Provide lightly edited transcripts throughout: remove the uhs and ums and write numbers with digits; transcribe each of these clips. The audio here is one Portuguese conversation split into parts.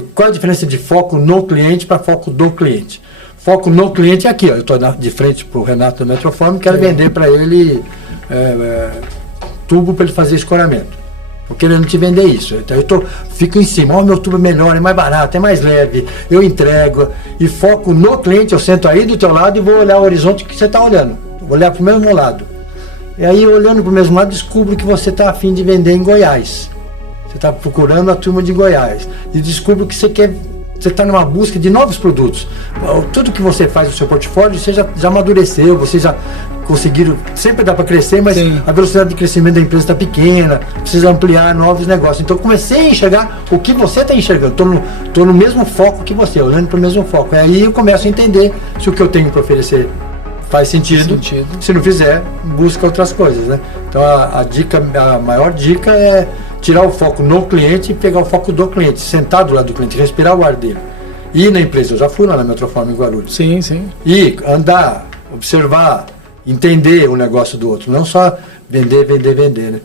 Qual a diferença de foco no cliente para foco do cliente? Foco no cliente é aqui, ó, eu estou de frente para o Renato da Metroform, quero vender para ele tubo para ele fazer escoramento. Estou querendo te vender isso. Então fico em cima, meu tubo é melhor, é mais barato, é mais leve, eu entrego e foco no cliente, eu sento aí do teu lado e vou olhar o horizonte que você está olhando, vou olhar para o mesmo lado. E aí, olhando para o mesmo lado, descubro que você está a fim de vender em Goiás. Você está procurando a turma de Goiás. E descubro que você está numa busca de novos produtos. Tudo que você faz no seu portfólio, você já amadureceu, você já conseguiram. Sempre dá para crescer, mas sim, a velocidade de crescimento da empresa está pequena, precisa ampliar novos negócios. Então, comecei a enxergar o que você está enxergando. Estou no mesmo foco que você, olhando para o mesmo foco. E aí eu começo a entender se o que eu tenho para oferecer faz sentido. Se não fizer, busca outras coisas, né? Então a maior dica é tirar o foco no cliente e pegar o foco do cliente, sentar do lado do cliente, respirar o ar dele. Ir na empresa, eu já fui lá na Metroform em Guarulhos. Sim, sim. Ir, andar, observar, entender o negócio do outro, não só vender, né?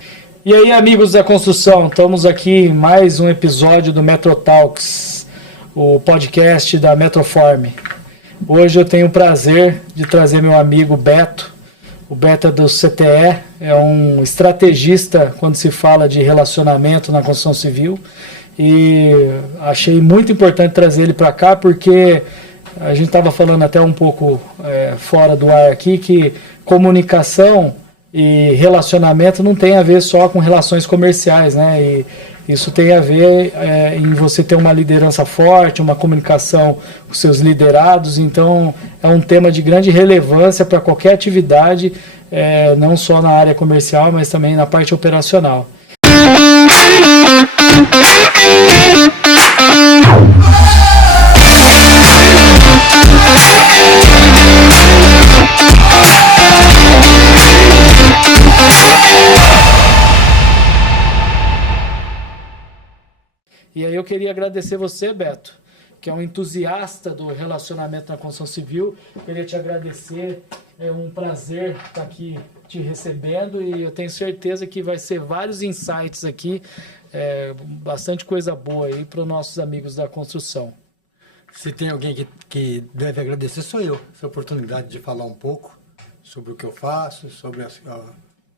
E aí, amigos da construção, estamos aqui em mais um episódio do Metro Talks, o podcast da Metroform. Hoje eu tenho o prazer de trazer meu amigo Beto. O Beto é do CTE, é um estrategista quando se fala de relacionamento na construção civil. E achei muito importante trazer ele para cá, porque a gente estava falando até um pouco fora do ar aqui, que comunicação e relacionamento não tem a ver só com relações comerciais, né? E isso tem a ver em você ter uma liderança forte, uma comunicação com seus liderados. Então, é um tema de grande relevância para qualquer atividade, não só na área comercial, mas também na parte operacional. E aí eu queria agradecer você, Beto, que é um entusiasta do relacionamento na construção civil. Queria te agradecer, é um prazer estar aqui te recebendo e eu tenho certeza que vai ser vários insights aqui, bastante coisa boa aí para os nossos amigos da construção. Se tem alguém que deve agradecer, sou eu. Essa oportunidade de falar um pouco sobre o que eu faço, sobre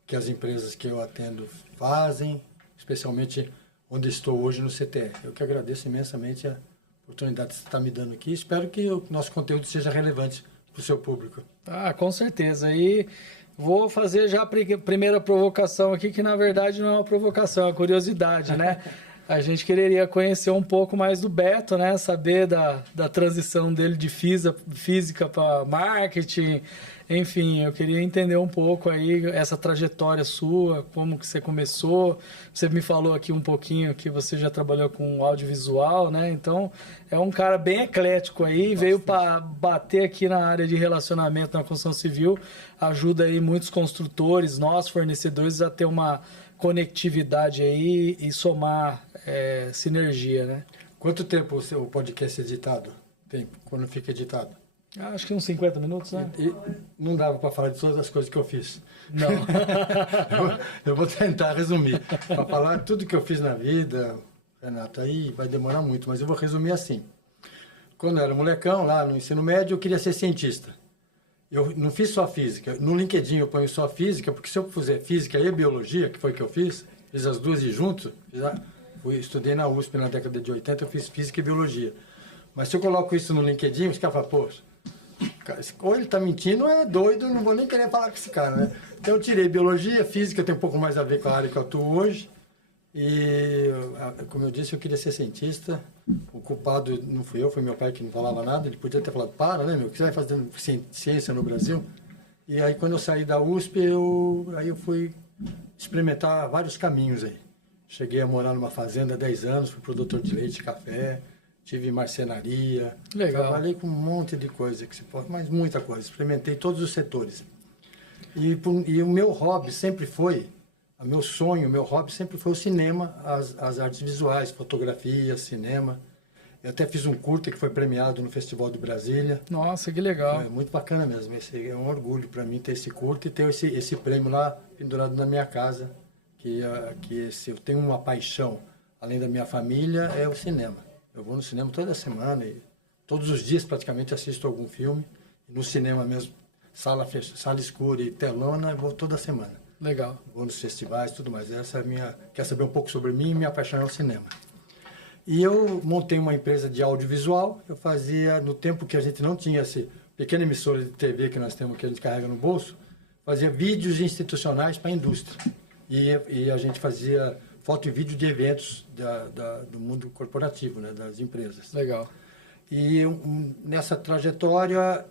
que as empresas que eu atendo fazem, especialmente onde estou hoje no CTE. Eu que agradeço imensamente a oportunidade que você está me dando aqui. Espero que o nosso conteúdo seja relevante para o seu público. Ah, com certeza. E vou fazer já a primeira provocação aqui, que na verdade não é uma provocação, é uma curiosidade, né? A gente quereria conhecer um pouco mais do Beto, né? Saber da transição dele de física para marketing. Enfim, eu queria entender um pouco aí essa trajetória sua, como que você começou. Você me falou aqui um pouquinho que você já trabalhou com audiovisual, né? Então, é um cara bem eclético aí, veio para bater aqui na área de relacionamento na construção civil, ajuda aí muitos construtores, nós fornecedores, a ter uma conectividade aí e somar sinergia, né? Quanto tempo o seu podcast é editado? Tem, quando fica editado? Acho que uns 50 minutos, né? E não dava para falar de todas as coisas que eu fiz. Não. eu vou tentar resumir. Para falar tudo que eu fiz na vida, Renato, aí vai demorar muito, mas eu vou resumir assim. Quando eu era molecão, lá no ensino médio, eu queria ser cientista. Eu não fiz só física. No LinkedIn eu ponho só física, porque se eu fizer física e biologia, que foi o que eu fiz as duas e junto, estudei na USP na década de 80, eu fiz física e biologia. Mas se eu coloco isso no LinkedIn, os caras falam, poxa, ou ele está mentindo ou é doido, eu não vou nem querer falar com esse cara, né? Então eu tirei biologia, física tem um pouco mais a ver com a área que eu atuo hoje. E, como eu disse, eu queria ser cientista. O culpado não fui eu, foi meu pai que não falava nada. Ele podia ter falado, para, né, meu, o que você vai fazendo ciência no Brasil? E aí, quando eu saí da USP, eu fui experimentar vários caminhos aí. Cheguei a morar numa fazenda há 10 anos, fui produtor de leite e café. Tive marcenaria, legal. Trabalhei com um monte de coisa que se pode, mas muita coisa. Experimentei todos os setores. E o meu hobby sempre foi, meu hobby sempre foi o cinema, as artes visuais, fotografia, cinema. Eu até fiz um curta que foi premiado no Festival de Brasília. Nossa, que legal. É muito bacana mesmo. Esse é um orgulho para mim ter esse curta e ter esse prêmio lá pendurado na minha casa. Se eu tenho uma paixão, além da minha família, é o cinema. Eu vou no cinema toda semana e todos os dias praticamente assisto algum filme. No cinema mesmo, sala escura e telona, eu vou toda semana. Legal. Vou nos festivais e tudo mais. Essa é a minha... Quer saber um pouco sobre mim? Minha paixão é o cinema. E eu montei uma empresa de audiovisual. Eu fazia, no tempo que a gente não tinha essa pequena emissora de TV que nós temos, que a gente carrega no bolso, fazia vídeos institucionais para a indústria. E a gente fazia foto e vídeo de eventos do mundo corporativo, né, das empresas. Legal. E nessa trajetória,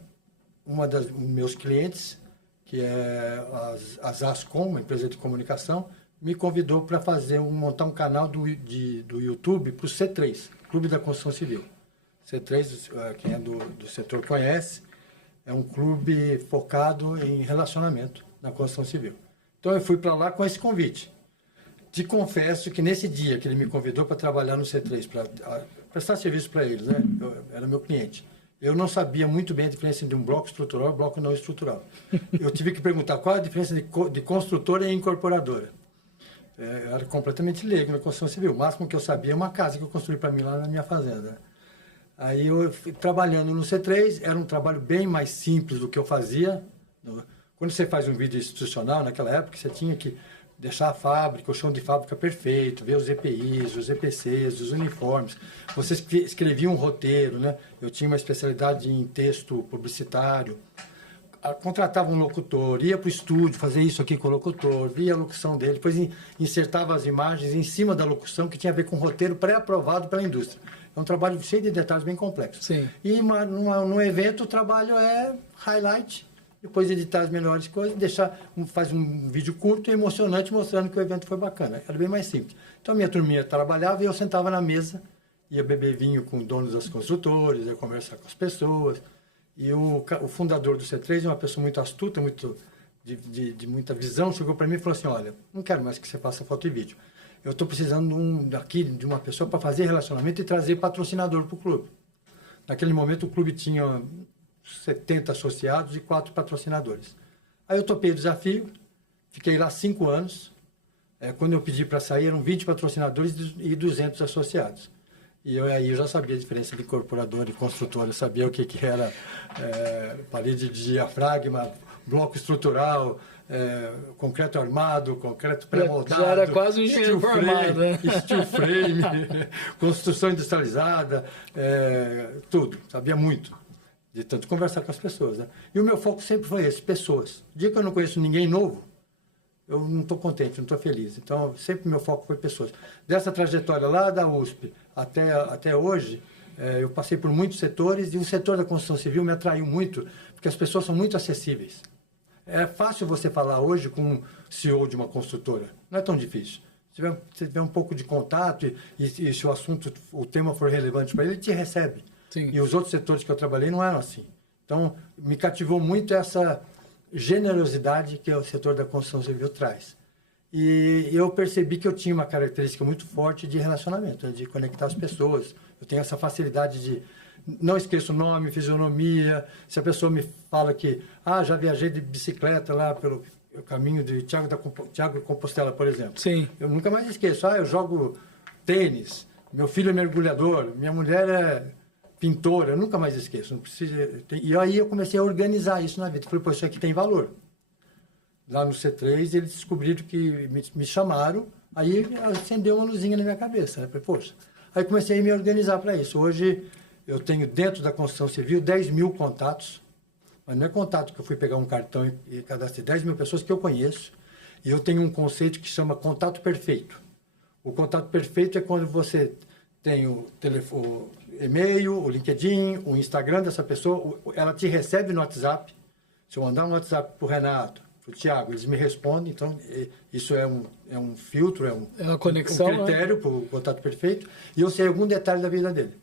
dos meus clientes, que é a Zascom, uma empresa de comunicação, me convidou para montar um canal do YouTube para o C3, Clube da Construção Civil. C3, quem é do setor conhece, é um clube focado em relacionamento na construção civil. Então eu fui para lá com esse convite. Te confesso que nesse dia que ele me convidou para trabalhar no C3, para prestar serviço para eles, né? Era meu cliente. Eu não sabia muito bem a diferença de um bloco estrutural e um bloco não estrutural. Eu tive que perguntar qual a diferença de construtora e incorporadora. Eu era completamente leigo na construção civil. O máximo que eu sabia é uma casa que eu construí para mim lá na minha fazenda. Aí eu fui trabalhando no C3, era um trabalho bem mais simples do que eu fazia. Quando você faz um vídeo institucional, naquela época, você tinha que deixar a fábrica, o chão de fábrica perfeito, ver os EPIs, os EPCs, os uniformes. Você escrevia um roteiro, né? Eu tinha uma especialidade em texto publicitário. Contratava um locutor, ia para o estúdio, fazer isso aqui com o locutor, via a locução dele, depois insertava as imagens em cima da locução que tinha a ver com o roteiro pré-aprovado pela indústria. É um trabalho cheio de detalhes bem complexos. Sim. E num evento o trabalho é highlight, depois editar as melhores coisas, faz um vídeo curto e emocionante mostrando que o evento foi bacana. Era bem mais simples. Então a minha turminha trabalhava e eu sentava na mesa, ia beber vinho com donos das construtoras, ia conversar com as pessoas. E o fundador do C3 é uma pessoa muito astuta, de muita visão, chegou para mim e falou assim, olha, não quero mais que você faça foto e vídeo. Eu estou precisando aqui de uma pessoa para fazer relacionamento e trazer patrocinador para o clube. Naquele momento o clube tinha 70 associados e 4 patrocinadores. Aí eu topei o desafio, fiquei lá 5 anos. Quando eu pedi para sair, eram 20 patrocinadores e 200 associados. E aí eu já sabia a diferença de incorporador e construtor, eu sabia o que era parede de diafragma, bloco estrutural, concreto armado, concreto pré-moldado. Já era quase um engenheiro formado, né? Steel frame, construção industrializada, tudo, sabia muito. De tanto conversar com as pessoas, né? E o meu foco sempre foi esse, pessoas. O dia que eu não conheço ninguém novo, eu não estou contente, não estou feliz. Então, sempre meu foco foi pessoas. Dessa trajetória lá da USP até hoje, eu passei por muitos setores e o setor da construção civil me atraiu muito, porque as pessoas são muito acessíveis. É fácil você falar hoje com um CEO de uma construtora, não é tão difícil. Se você tiver um pouco de contato e se o tema for relevante para ele te recebe. Sim. E os outros setores que eu trabalhei não eram assim. Então, me cativou muito essa generosidade que o setor da construção civil traz. E eu percebi que eu tinha uma característica muito forte de relacionamento, né, de conectar as pessoas. Eu tenho essa facilidade de... Não esqueço o nome, fisionomia. Se a pessoa me fala que... já viajei de bicicleta lá pelo caminho de Tiago de Compostela, por exemplo. Sim. Eu nunca mais esqueço. Eu jogo tênis. Meu filho é mergulhador. Minha mulher é pintora, eu nunca mais esqueço. Não precisa, e aí eu comecei a organizar isso na vida. Falei, pô, isso aqui tem valor. Lá no C3, eles descobriram que me chamaram, aí acendeu uma luzinha na minha cabeça. Né? Falei, poxa. Aí comecei a me organizar para isso. Hoje eu tenho dentro da construção civil 10 mil contatos, mas não é contato que eu fui pegar um cartão e cadastrei 10 mil pessoas que eu conheço. E eu tenho um conceito que chama contato perfeito. O contato perfeito é quando você tem o telefone, e-mail, o LinkedIn, o Instagram dessa pessoa, ela te recebe no WhatsApp. Se eu mandar um WhatsApp para o Renato, para o Thiago, eles me respondem, então isso é um filtro, é uma conexão, um critério, né, para o contato perfeito, e eu sei algum detalhe da vida dele.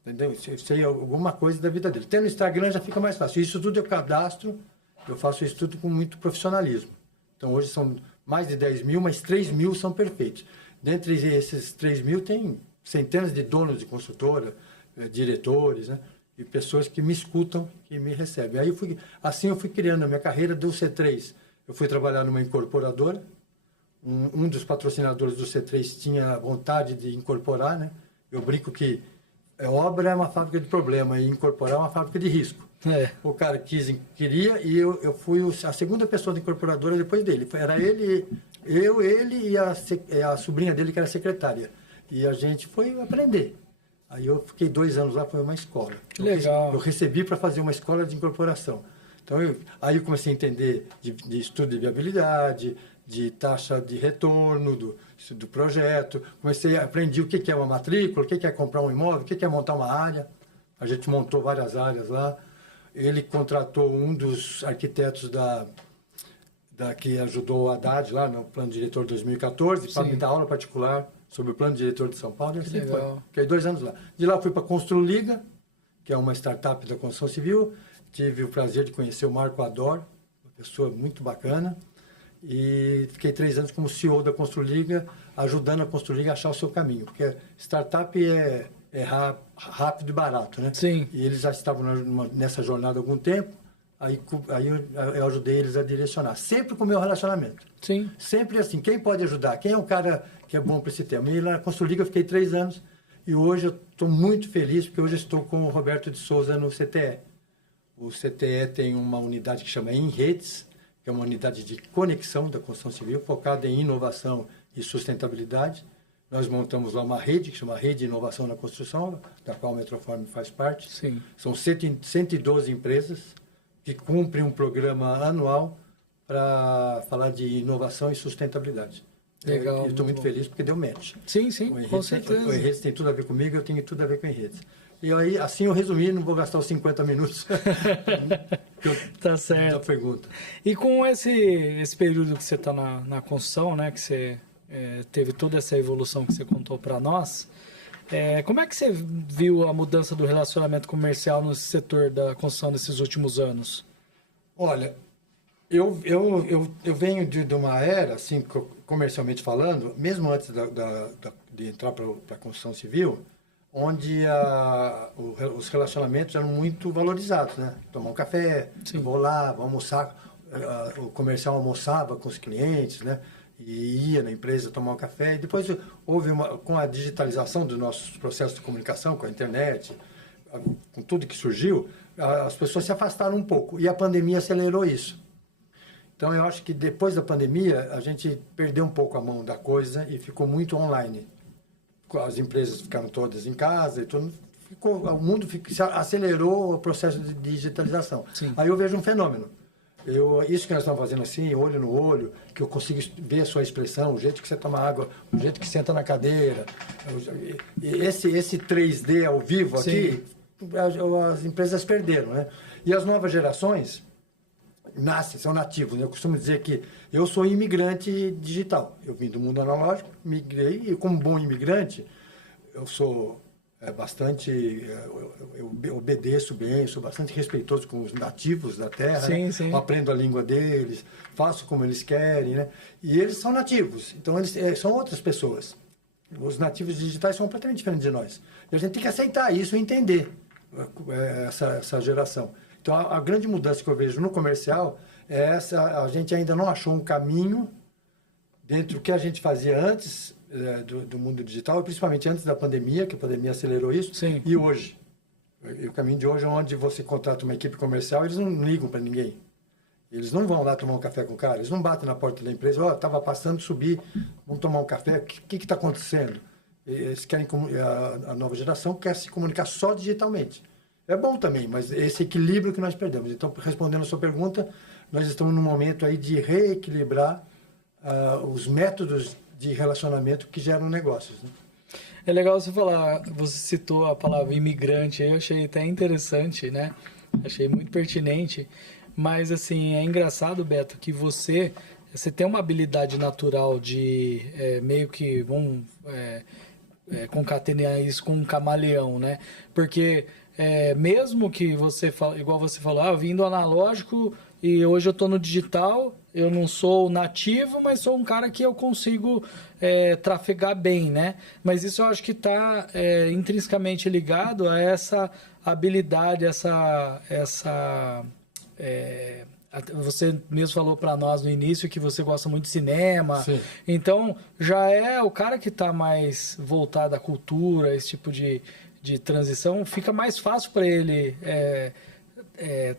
Entendeu? Eu sei alguma coisa da vida dele. Tendo Instagram já fica mais fácil. Isso tudo eu cadastro, eu faço isso tudo com muito profissionalismo. Então hoje são mais de 10 mil, mas 3 mil são perfeitos. Dentre esses 3 mil tem centenas de donos de consultora, diretores, né? E pessoas que me escutam, que me recebem. Aí eu fui criando a minha carreira do C3. Eu fui trabalhar numa incorporadora. Um dos patrocinadores do C3 tinha vontade de incorporar, né? Eu brinco que obra é uma fábrica de problema e incorporar é uma fábrica de risco. O cara queria e eu fui a segunda pessoa da incorporadora depois dele. Era ele e a sobrinha dele que era secretária. E a gente foi aprender. Aí eu fiquei 2 anos lá, foi uma escola. Que legal. Eu recebi para fazer uma escola de incorporação. Então, aí eu comecei a entender de estudo de viabilidade, de taxa de retorno do projeto. Aprendi o que é uma matrícula, o que é comprar um imóvel, o que é montar uma área. A gente montou várias áreas lá. Ele contratou um dos arquitetos que ajudou o Haddad lá no Plano Diretor de 2014 para me dar aula particular sobre o Plano Diretor de São Paulo. E assim foi. Fiquei 2 anos lá. De lá fui para a Construliga, que é uma startup da construção civil. Tive o prazer de conhecer o Marco Ador, uma pessoa muito bacana. E fiquei 3 anos como CEO da Construliga, ajudando a Construliga a achar o seu caminho. Porque startup é rápido e barato, né? Sim. E eles já estavam nessa jornada há algum tempo. Aí eu ajudei eles a direcionar. Sempre com o meu relacionamento. Sim. Sempre assim, quem pode ajudar? Quem é o cara que é bom para esse tema? E lá na Construliga eu fiquei 3 anos. E hoje eu estou muito feliz, porque hoje eu estou com o Roberto de Souza no CTE. O CTE tem uma unidade que chama Enredes, que é uma unidade de conexão da construção civil, focada em inovação e sustentabilidade. Nós montamos lá uma rede, que chama Rede de Inovação na Construção, da qual a Metroform faz parte. Sim. São 112 empresas que cumprem um programa anual para falar de inovação e sustentabilidade. Legal. Eu estou muito feliz porque deu match. Sim, com certeza. O Enredes tem tudo a ver comigo, eu tenho tudo a ver com o Enredes. E aí, assim eu resumi, não vou gastar os 50 minutos. Tá certo. Da pergunta. E com esse período que você está na construção, né, que você teve toda essa evolução que você contou para nós, como é que você viu a mudança do relacionamento comercial no setor da construção nesses últimos anos? Olha, eu venho de uma era, assim, comercialmente falando, mesmo antes de entrar para a construção civil, onde os relacionamentos eram muito valorizados, né? Tomar um café, vou lá, vou almoçar, o comercial almoçava com os clientes, né? E ia na empresa tomar um café. E depois houve com a digitalização dos nossos processos de comunicação, com a internet, com tudo que surgiu, as pessoas se afastaram um pouco. E a pandemia acelerou isso. Então, eu acho que depois da pandemia, a gente perdeu um pouco a mão da coisa e ficou muito online. As empresas ficaram todas em casa e tudo. O mundo acelerou o processo de digitalização. Sim. Aí eu vejo um fenômeno. Isso que nós estamos fazendo assim, olho no olho, que eu consigo ver a sua expressão, o jeito que você toma água, o jeito que senta na cadeira. Esse 3D ao vivo aqui, as empresas perderam, né? E as novas gerações são nativos, né? Eu costumo dizer que eu sou imigrante digital. Eu vim do mundo analógico, migrei, e como bom imigrante, eu sou eu obedeço bem, sou bastante respeitoso com os nativos da terra, sim, né? sim. Aprendo a língua deles, faço como eles querem, né? E eles são nativos, então eles são outras pessoas. Os nativos digitais são completamente diferentes de nós. E a gente tem que aceitar isso e entender essa geração. Então, a grande mudança que eu vejo no comercial é essa: a gente ainda não achou um caminho dentro do que a gente fazia antes do mundo digital, principalmente antes da pandemia, que a pandemia acelerou isso, Sim. E hoje. E o caminho de hoje é onde você contrata uma equipe comercial, eles não ligam para ninguém. Eles não vão lá tomar um café com o cara, eles não batem na porta da empresa, estava passando, subi, vamos tomar um café, o que está acontecendo? Eles querem, a nova geração quer se comunicar só digitalmente. É bom também, mas esse equilíbrio que nós perdemos. Então, respondendo a sua pergunta, nós estamos num momento aí de reequilibrar os métodos de relacionamento que geram negócios, né? É legal você falar, você citou a palavra imigrante, eu achei até interessante, né? Achei muito pertinente, mas assim, é engraçado, Beto, que você tem uma habilidade natural de meio que, concatenar isso com um camaleão, né? Porque mesmo que você fala, igual você falou, vindo analógico e hoje eu estou no digital, eu não sou nativo, mas sou um cara que eu consigo trafegar bem, né? Mas isso eu acho que está intrinsecamente ligado a essa habilidade, essa Você mesmo falou para nós no início que você gosta muito de cinema. Sim. Então, já é o cara que está mais voltado à cultura, esse tipo de transição, fica mais fácil para ele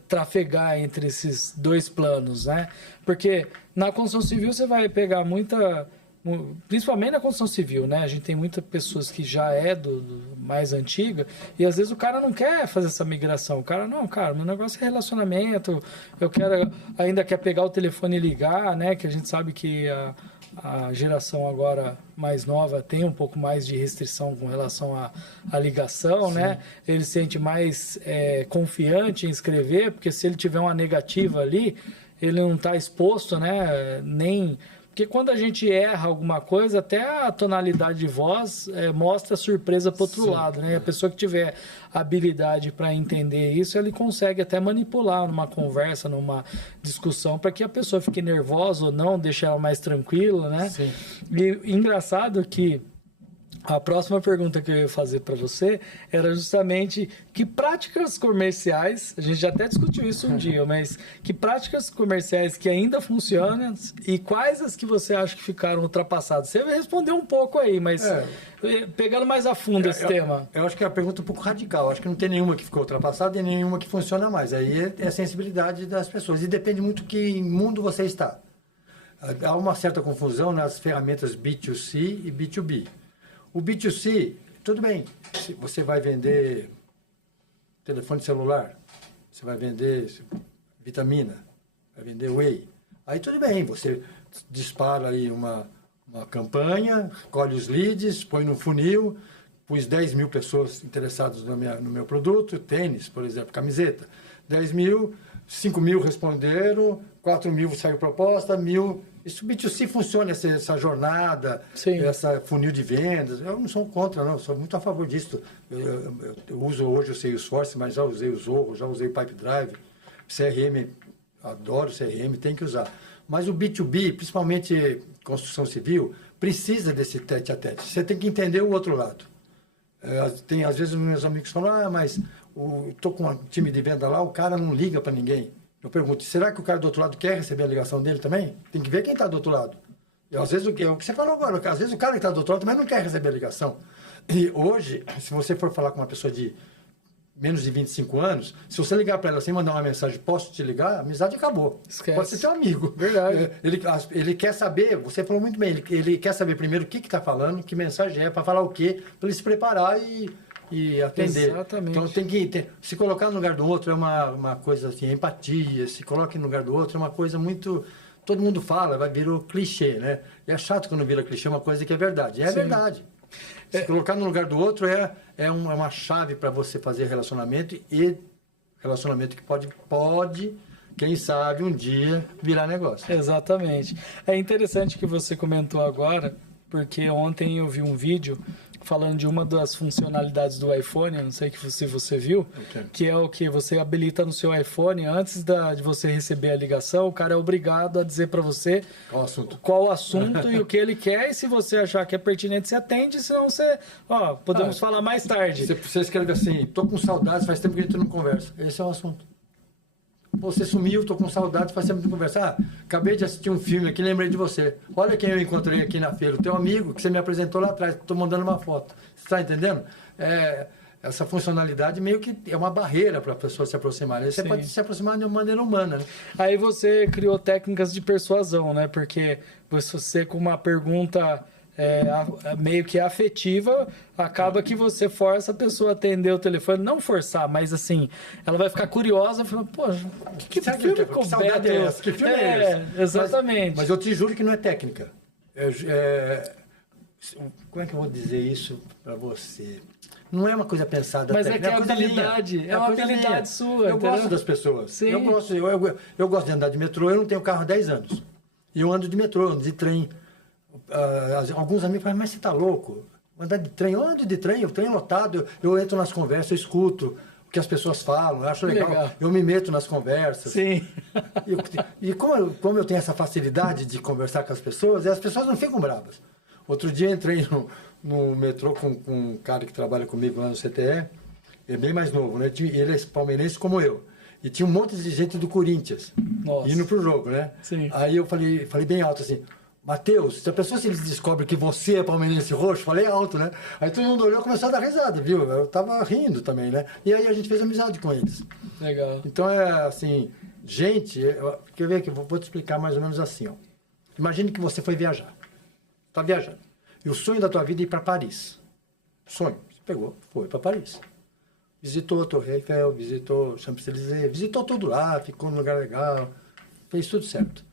trafegar entre esses dois planos, né? Porque na construção civil você vai pegar principalmente na construção civil, né? A gente tem muitas pessoas que já do mais antiga e às vezes o cara não quer fazer essa migração. O cara, não, cara, meu negócio é relacionamento, ainda quer pegar o telefone e ligar, né? Que a gente sabe que a geração agora mais nova tem um pouco mais de restrição com relação à ligação, sim, né? Ele se sente mais confiante em escrever, porque se ele tiver uma negativa ali, ele não está exposto, né? Porque quando a gente erra alguma coisa, até a tonalidade de voz mostra surpresa para o outro, sim, lado, né? A pessoa que tiver habilidade para entender isso, ele consegue até manipular numa conversa, numa discussão, para que a pessoa fique nervosa ou não, deixe ela mais tranquila, né? Sim. E engraçado que a próxima pergunta que eu ia fazer para você era justamente que práticas comerciais, a gente já até discutiu isso um dia, mas que práticas comerciais que ainda funcionam e quais as que você acha que ficaram ultrapassadas? Você respondeu um pouco aí, mas pegando mais a fundo esse tema. Eu acho que é uma pergunta um pouco radical. Eu acho que não tem nenhuma que ficou ultrapassada e nenhuma que funciona mais. Aí é a sensibilidade das pessoas e depende muito que mundo você está. Há uma certa confusão nas ferramentas B2C e B2B. O B2C, tudo bem, você vai vender telefone celular, você vai vender vitamina, vai vender whey. Aí tudo bem, você dispara aí uma campanha, colhe os leads, põe no funil, pus 10 mil pessoas interessadas no meu produto, tênis, por exemplo, camiseta. 10 mil, 5 mil responderam, 4 mil saiu proposta, 1.000... Isso B2C funciona, essa jornada, sim, essa funil de vendas. Eu não sou contra, não, sou muito a favor disso. Eu uso hoje o Salesforce, mas já usei o Zorro, já usei o Pipedrive, CRM, adoro CRM, tem que usar. Mas o B2B, principalmente construção civil, precisa desse tete-a-tete. Você tem que entender o outro lado. Às vezes os meus amigos falam, mas estou com um time de venda lá, o cara não liga para ninguém. Eu pergunto, será que o cara do outro lado quer receber a ligação dele também? Tem que ver quem está do outro lado. E às vezes, o que você falou agora, às vezes o cara que está do outro lado também não quer receber a ligação. E hoje, se você for falar com uma pessoa de menos de 25 anos, se você ligar para ela sem mandar uma mensagem, posso te ligar, a amizade acabou. Esquece. Pode ser teu amigo. Verdade. Ele quer saber, você falou muito bem, ele quer saber primeiro o que está falando, que mensagem é, para falar o quê, para ele se preparar e atender. Exatamente. Então tem que se colocar no lugar do outro é uma coisa assim, empatia, se coloque no lugar do outro é uma coisa muito, todo mundo fala, virou clichê, né? E é chato quando vira clichê uma coisa que é verdade. É, sim, verdade. Se colocar no lugar do outro é uma chave para você fazer relacionamento e relacionamento que pode, quem sabe, um dia virar negócio. Exatamente. É interessante que você comentou agora, porque ontem eu vi um vídeo falando de uma das funcionalidades do iPhone, não sei se você viu, okay, que é o que você habilita no seu iPhone, antes de você receber a ligação, o cara é obrigado a dizer para você qual o assunto e o que ele quer, e se você achar que é pertinente, você atende, senão podemos falar mais tarde. Você escreve assim, tô com saudades, faz tempo que a gente não conversa. Esse é o assunto. Você sumiu, tô com saudade, faz tempo de conversar. Acabei de assistir um filme aqui, lembrei de você. Olha quem eu encontrei aqui na feira, o teu amigo que você me apresentou lá atrás, estou mandando uma foto. Você está entendendo? Essa funcionalidade meio que é uma barreira para a pessoa se aproximar. Você, sim, pode se aproximar de uma maneira humana, né? Aí você criou técnicas de persuasão, né? Porque você com uma pergunta meio que afetiva, acaba que você força a pessoa a atender o telefone, não forçar, mas assim, ela vai ficar curiosa, falando, pô, que filme que saudade é essa? Que filme é esse? Exatamente. Mas eu te juro que não é técnica. Como é que eu vou dizer isso para você? Não é uma coisa pensada. Mas técnica, é que é habilidade, é uma habilidade sua. Eu gosto das pessoas. Sim. Eu gosto de andar de metrô, eu não tenho carro há 10 anos. E eu ando de metrô, eu ando de trem. Alguns amigos falam, mas você está louco? Andar de trem? Eu ando de trem, o trem é lotado, eu entro nas conversas, eu escuto o que as pessoas falam, eu acho legal. Eu me meto nas conversas. Sim. E como eu tenho essa facilidade de conversar com as pessoas não ficam bravas. Outro dia entrei no metrô com um cara que trabalha comigo lá no CTE, é bem mais novo, né? Ele é palmeirense como eu. E tinha um monte de gente do Corinthians Nossa. indo pro jogo, né? Sim. Aí eu falei bem alto assim, Matheus, se a pessoa se eles descobrem que você é palmeirense roxo, falei alto, né? Aí todo mundo olhou e começou a dar risada, viu? Eu tava rindo também, né? E aí a gente fez amizade com eles. Legal. Então é assim, gente, quer ver aqui, vou te explicar mais ou menos assim, ó. Imagine que você foi viajar. Tá viajando. E o sonho da tua vida é ir para Paris. Sonho. Você pegou, foi para Paris. Visitou a Torre Eiffel, visitou Champs-Élysées, visitou tudo lá, ficou num lugar legal, fez tudo certo.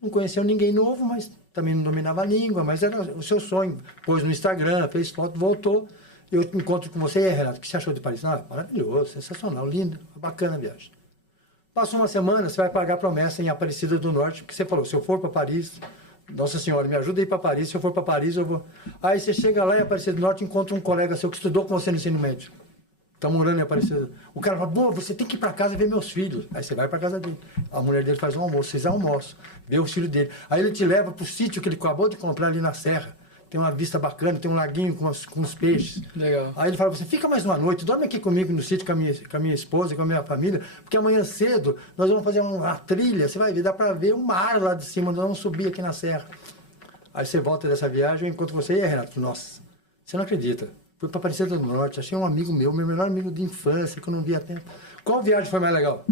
Não conheceu ninguém novo, mas também não dominava a língua, mas era o seu sonho. Pôs no Instagram, fez foto, voltou. Eu encontro com você, e aí, Renato, o que você achou de Paris? Ah, maravilhoso, sensacional, lindo, bacana a viagem. Passou uma semana, você vai pagar a promessa em Aparecida do Norte, porque você falou, se eu for para Paris, Nossa Senhora, me ajuda a ir para Paris, se eu for para Paris, eu vou... Aí você chega lá em Aparecida do Norte e encontra um colega seu que estudou com você no ensino médio. Tá morando em Aparecida. O cara fala, pô, você tem que ir para casa ver meus filhos. Aí você vai para casa dele. A mulher dele faz um almoço, vocês almoçam, vê os filhos dele. Aí ele te leva pro sítio que ele acabou de comprar ali na serra. Tem uma vista bacana, tem um laguinho com uns peixes. Legal. Aí ele fala, você fica mais uma noite, dorme aqui comigo no sítio com a minha esposa, com a minha família, porque amanhã cedo nós vamos fazer uma trilha, você vai ver, dá para ver um mar lá de cima, nós vamos subir aqui na serra. Aí você volta dessa viagem, eu encontro você, e aí, Renato, nossa, você não acredita. Fui para Aparecida do Norte, achei um amigo meu melhor amigo de infância, que eu não via há tempo. Qual viagem foi mais legal?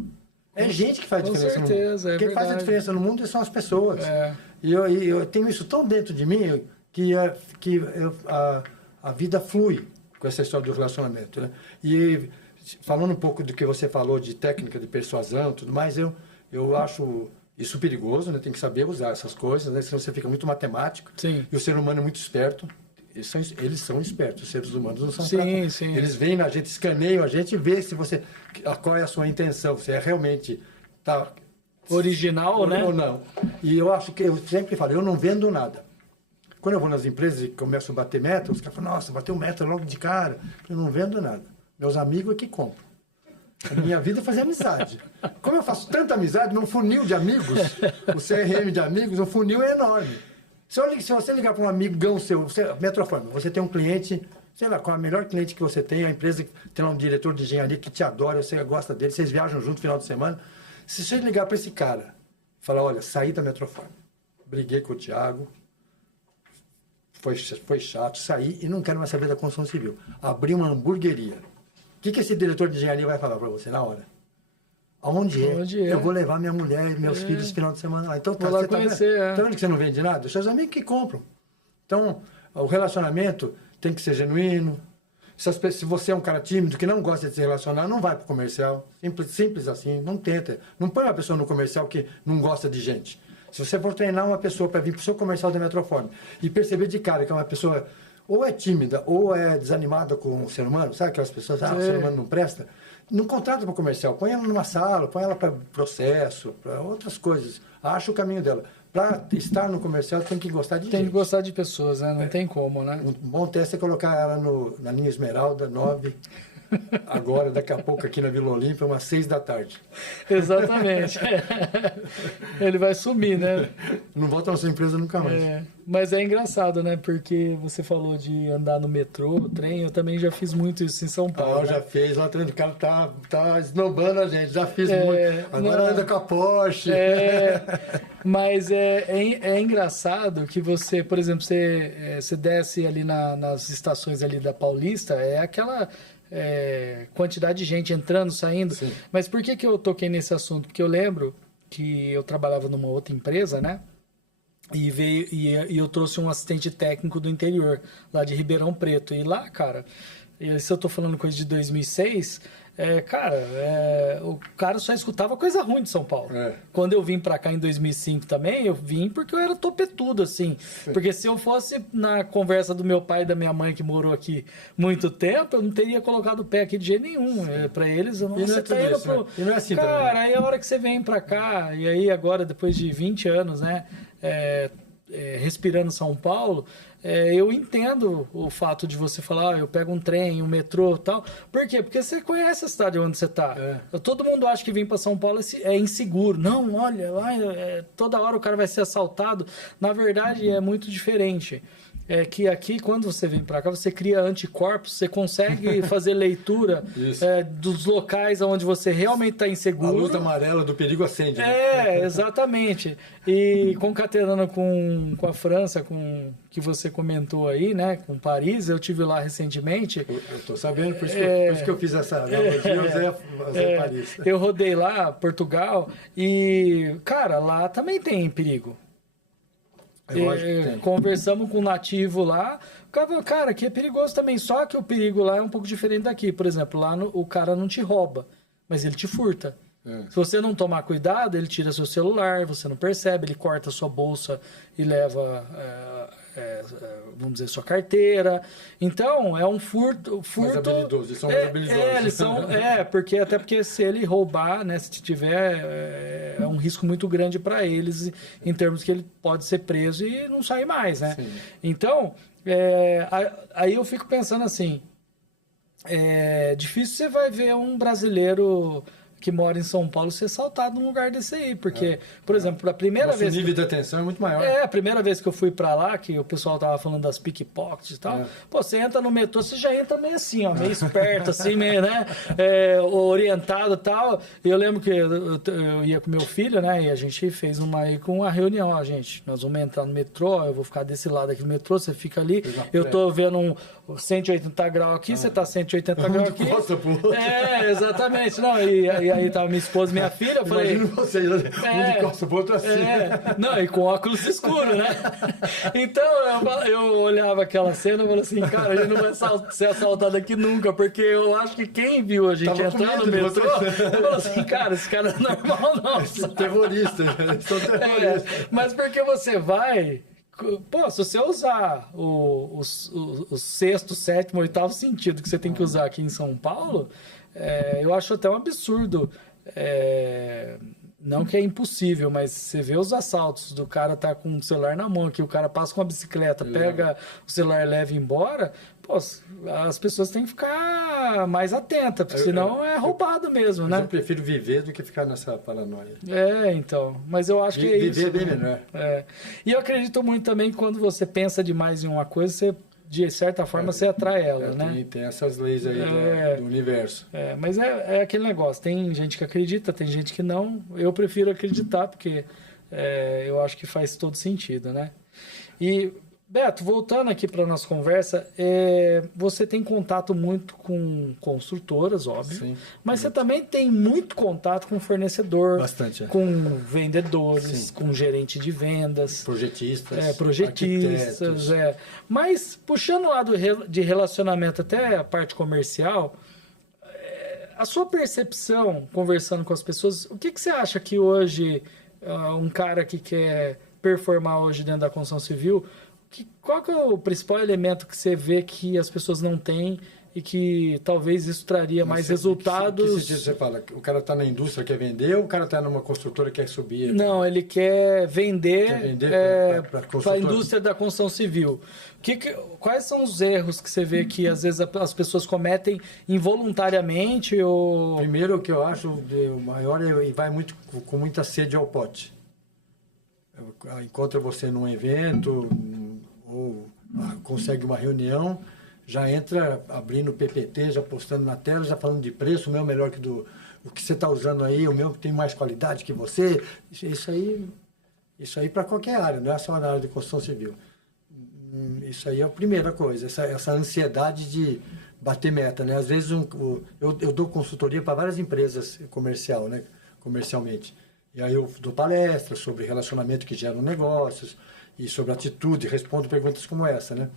É gente que faz diferença com certeza, no mundo. Quem faz a diferença no mundo são as pessoas. É. E eu tenho isso tão dentro de mim que a vida flui com essa história do relacionamento, né? E falando um pouco do que você falou de técnica de persuasão e tudo mais, eu acho isso perigoso, né? Tem que saber usar essas coisas, né? Senão você fica muito matemático. Sim. E o ser humano é muito esperto. Eles são espertos, os seres humanos não são Sim, sim. Eles veem na gente, escaneiam a gente e vê se você, qual é a sua intenção, você é realmente tá original, né? Ou não. E eu acho que, eu sempre falo, eu não vendo nada. Quando eu vou nas empresas e começo a bater meta, os caras falam, nossa, bateu meta logo de cara. Eu não vendo nada. Meus amigos é que compram. A minha vida é fazer amizade. Como eu faço tanta amizade, meu funil de amigos, o CRM de amigos, o funil é enorme. Se você ligar para um amigão seu, Metroform, você tem um cliente, sei lá, qual é o melhor cliente que você tem, a empresa que tem lá um diretor de engenharia que te adora, você gosta dele, vocês viajam junto no final de semana. Se você ligar para esse cara, falar, olha, saí da Metroform, briguei com o Thiago, foi chato, saí e não quero mais saber da construção civil. Abri uma hamburgueria. O que esse diretor de engenharia vai falar para você na hora? Aonde é? Eu vou levar minha mulher e meus filhos no final de semana lá. Então, vou lá conhecer, tá vendo que você não vende nada? Os seus amigos que compram. Então, o relacionamento tem que ser genuíno. Se você é um cara tímido, que não gosta de se relacionar, não vai para o comercial. Simples assim, não tenta. Não põe uma pessoa no comercial que não gosta de gente. Se você for treinar uma pessoa para vir para o seu comercial da Metroform e perceber de cara que é uma pessoa ou é tímida ou é desanimada com o ser humano, sabe aquelas pessoas, o ser humano não presta, não contrata para o comercial, põe ela numa sala, põe ela para processo, para outras coisas, acha o caminho dela. Para estar no comercial tem que gostar de gente. Tem que gostar de pessoas, né? Não tem como, né? Um bom teste é colocar ela na linha Esmeralda, 9, agora, daqui a pouco, aqui na Vila Olímpia, umas 6 da tarde. Exatamente. Ele vai sumir, né? Não volta na sua empresa nunca mais. Mas é engraçado, né? Porque você falou de andar no metrô, trem, eu também já fiz muito isso em São Paulo. Já fez, lá o cara tá esnobando a gente, já fiz muito. Agora anda com a Porsche. Mas é engraçado que você, por exemplo, você desce ali nas estações ali da Paulista, é aquela quantidade de gente entrando, saindo. Sim. Mas por que eu toquei nesse assunto? Porque eu lembro que eu trabalhava numa outra empresa, né? E eu trouxe um assistente técnico do interior, lá de Ribeirão Preto. E lá, cara, se eu tô falando coisa de 2006, o cara só escutava coisa ruim de São Paulo. Quando eu vim pra cá em 2005 também, eu vim porque eu era topetudo, assim. Sim. Porque se eu fosse na conversa do meu pai e da minha mãe, que morou aqui muito tempo, eu não teria colocado o pé aqui de jeito nenhum. Pra eles, você tá indo pro... E não é assim cara, também. aí a hora que você vem pra cá, e aí agora, depois de 20 anos, né, respirando São Paulo, eu entendo o fato de você falar, eu pego um trem, um metrô e tal. Por quê? Porque você conhece a cidade onde você está. Todo mundo acha que vir para São Paulo é inseguro. Não, olha, lá toda hora o cara vai ser assaltado. Na verdade, é muito diferente. é que aqui, quando você vem para cá, você cria anticorpos, você consegue fazer leitura dos locais onde você realmente está inseguro. A luz amarela do perigo acende. Né? Exatamente. E concatenando com a França, com que você comentou aí, né, com Paris, eu tive lá recentemente. Eu estou sabendo, por isso que eu fiz essa analogia, eu usei Paris. Eu rodei lá, Portugal, e, cara, lá também tem perigo. Conversamos com um nativo lá, cara, que é perigoso também, só que o perigo lá é um pouco diferente daqui. Por exemplo, lá o cara não te rouba, mas ele te furta. Se você não tomar cuidado, ele tira seu celular, você não percebe, ele corta sua bolsa e leva, vamos dizer, sua carteira. Então, é um furto. Mais habilidoso, eles são mais habilidosos. Até porque se ele roubar, né, se tiver, é um risco muito grande para eles, em termos que ele pode ser preso e não sair mais, né? Sim. Então, aí eu fico pensando assim, difícil você vai ver um brasileiro que mora em São Paulo ser assaltado num lugar desse aí, porque, por exemplo, a primeira vez... O nível de atenção é muito maior. A primeira vez que eu fui pra lá, que o pessoal tava falando das pickpockets e tal, pô, você entra no metrô, você já entra meio assim, ó, meio esperto, assim, meio, né, orientado e tal, e eu lembro que eu ia com meu filho, né, e a gente fez uma reunião, ó, gente, nós vamos entrar no metrô, eu vou ficar desse lado aqui do metrô, você fica ali, eu tô vendo um 180 graus aqui, você tá 180 graus aqui. Costa pro outro. Exatamente, não, e aí tava minha esposa e minha filha, eu falei... Imagina vocês, um de costa pro outro assim. Não, e com óculos escuros, né? Então, eu olhava aquela cena e falei assim, cara, a gente não vai ser assaltado aqui nunca, porque eu acho que quem viu a gente entrar no metrô, eu falei assim, cara, esse cara não é normal não. São terroristas, são terroristas. Mas porque você vai... Pô, se você usar o sexto, sétimo, oitavo sentido que você tem que usar aqui em São Paulo, eu acho até um absurdo. Não que é impossível, mas você vê os assaltos do cara tá com o celular na mão, que o cara passa com a bicicleta, pega o celular e leva embora, pô, as pessoas têm que ficar mais atentas, porque senão é roubado mesmo, né? Eu prefiro viver do que ficar nessa paranoia. Então, mas eu acho que é isso. Viver é bem melhor. E eu acredito muito também que quando você pensa demais em uma coisa, você, de certa forma, você atrai ela, né? Tem essas leis aí do universo. Mas é aquele negócio, tem gente que acredita, tem gente que não. Eu prefiro acreditar, porque eu acho que faz todo sentido, né? E, Beto, voltando aqui para a nossa conversa, você tem contato muito com construtoras, óbvio, sim, mas você também tem muito contato com fornecedor, bastante, com vendedores, sim, com gerente de vendas, projetistas, mas puxando lá de relacionamento até a parte comercial, a sua percepção, conversando com as pessoas, o que você acha que hoje um cara que quer performar hoje dentro da construção civil, qual que é o principal elemento que você vê que as pessoas não têm e que talvez isso traria mais resultados? Que você fala? O cara está na indústria, quer vender, ou o cara está numa construtora e quer subir? Não, ele quer vender para a indústria da construção civil. Quais são os erros que você vê que às vezes as pessoas cometem involuntariamente? Primeiro, o que eu acho o maior é vai muito com muita sede ao pote. Encontra você num evento ou consegue uma reunião, já entra abrindo o PPT, já postando na tela, já falando de preço, o meu melhor que o que você está usando aí, o meu tem mais qualidade que você. Isso aí para qualquer área, não é só na área de construção civil. Isso aí é a primeira coisa, essa ansiedade de bater meta, né? Às vezes eu dou consultoria para várias empresas comercialmente. E aí eu dou palestras sobre relacionamento que geram negócios e sobre atitude, respondo perguntas como essa, né?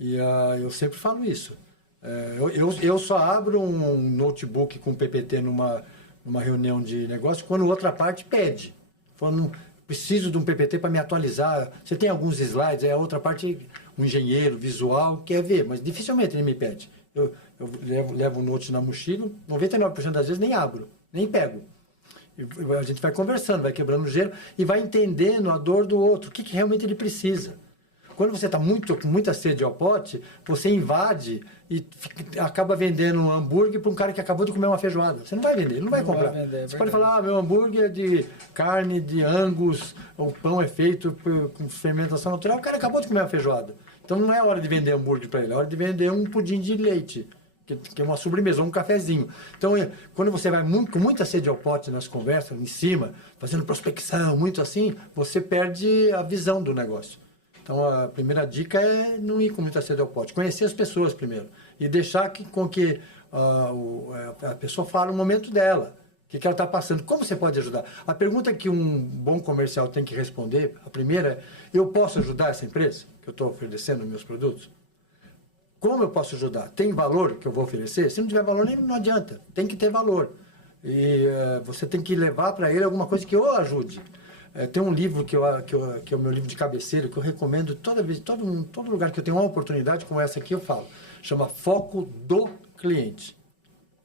E eu sempre falo isso. Eu só abro um notebook com PPT numa reunião de negócio quando outra parte pede. Falando, preciso de um PPT para me atualizar. Você tem alguns slides, a outra parte, um engenheiro visual quer ver, mas dificilmente ele me pede. Eu levo um note na mochila, 99% das vezes nem abro, nem pego. A gente vai conversando, vai quebrando o gelo e vai entendendo a dor do outro, o que realmente ele precisa. Quando você está com muita sede ao pote, você invade e acaba vendendo um hambúrguer para um cara que acabou de comer uma feijoada. Você não vai vender, ele não vai comprar. Você pode falar, meu hambúrguer é de carne de Angus, o pão é feito com fermentação natural, o cara acabou de comer uma feijoada. Então não é hora de vender hambúrguer para ele, é hora de vender um pudim de leite, que é uma sobremesa, um cafezinho. Então, quando você vai com muita sede ao pote nas conversas, em cima, fazendo prospecção, muito assim, você perde a visão do negócio. Então, a primeira dica é não ir com muita sede ao pote, conhecer as pessoas primeiro e deixar com que a pessoa fale o momento dela, o que ela está passando, como você pode ajudar. A pergunta que um bom comercial tem que responder, a primeira é, eu posso ajudar essa empresa que eu estou oferecendo meus produtos? Como eu posso ajudar? Tem valor que eu vou oferecer? Se não tiver valor, nem não adianta, tem que ter valor. E você tem que levar para ele alguma coisa que o ajude. Tem um livro que é o meu livro de cabeceira, que eu recomendo toda vez, todo lugar que eu tenho uma oportunidade como essa aqui, eu falo. Chama Foco do Cliente.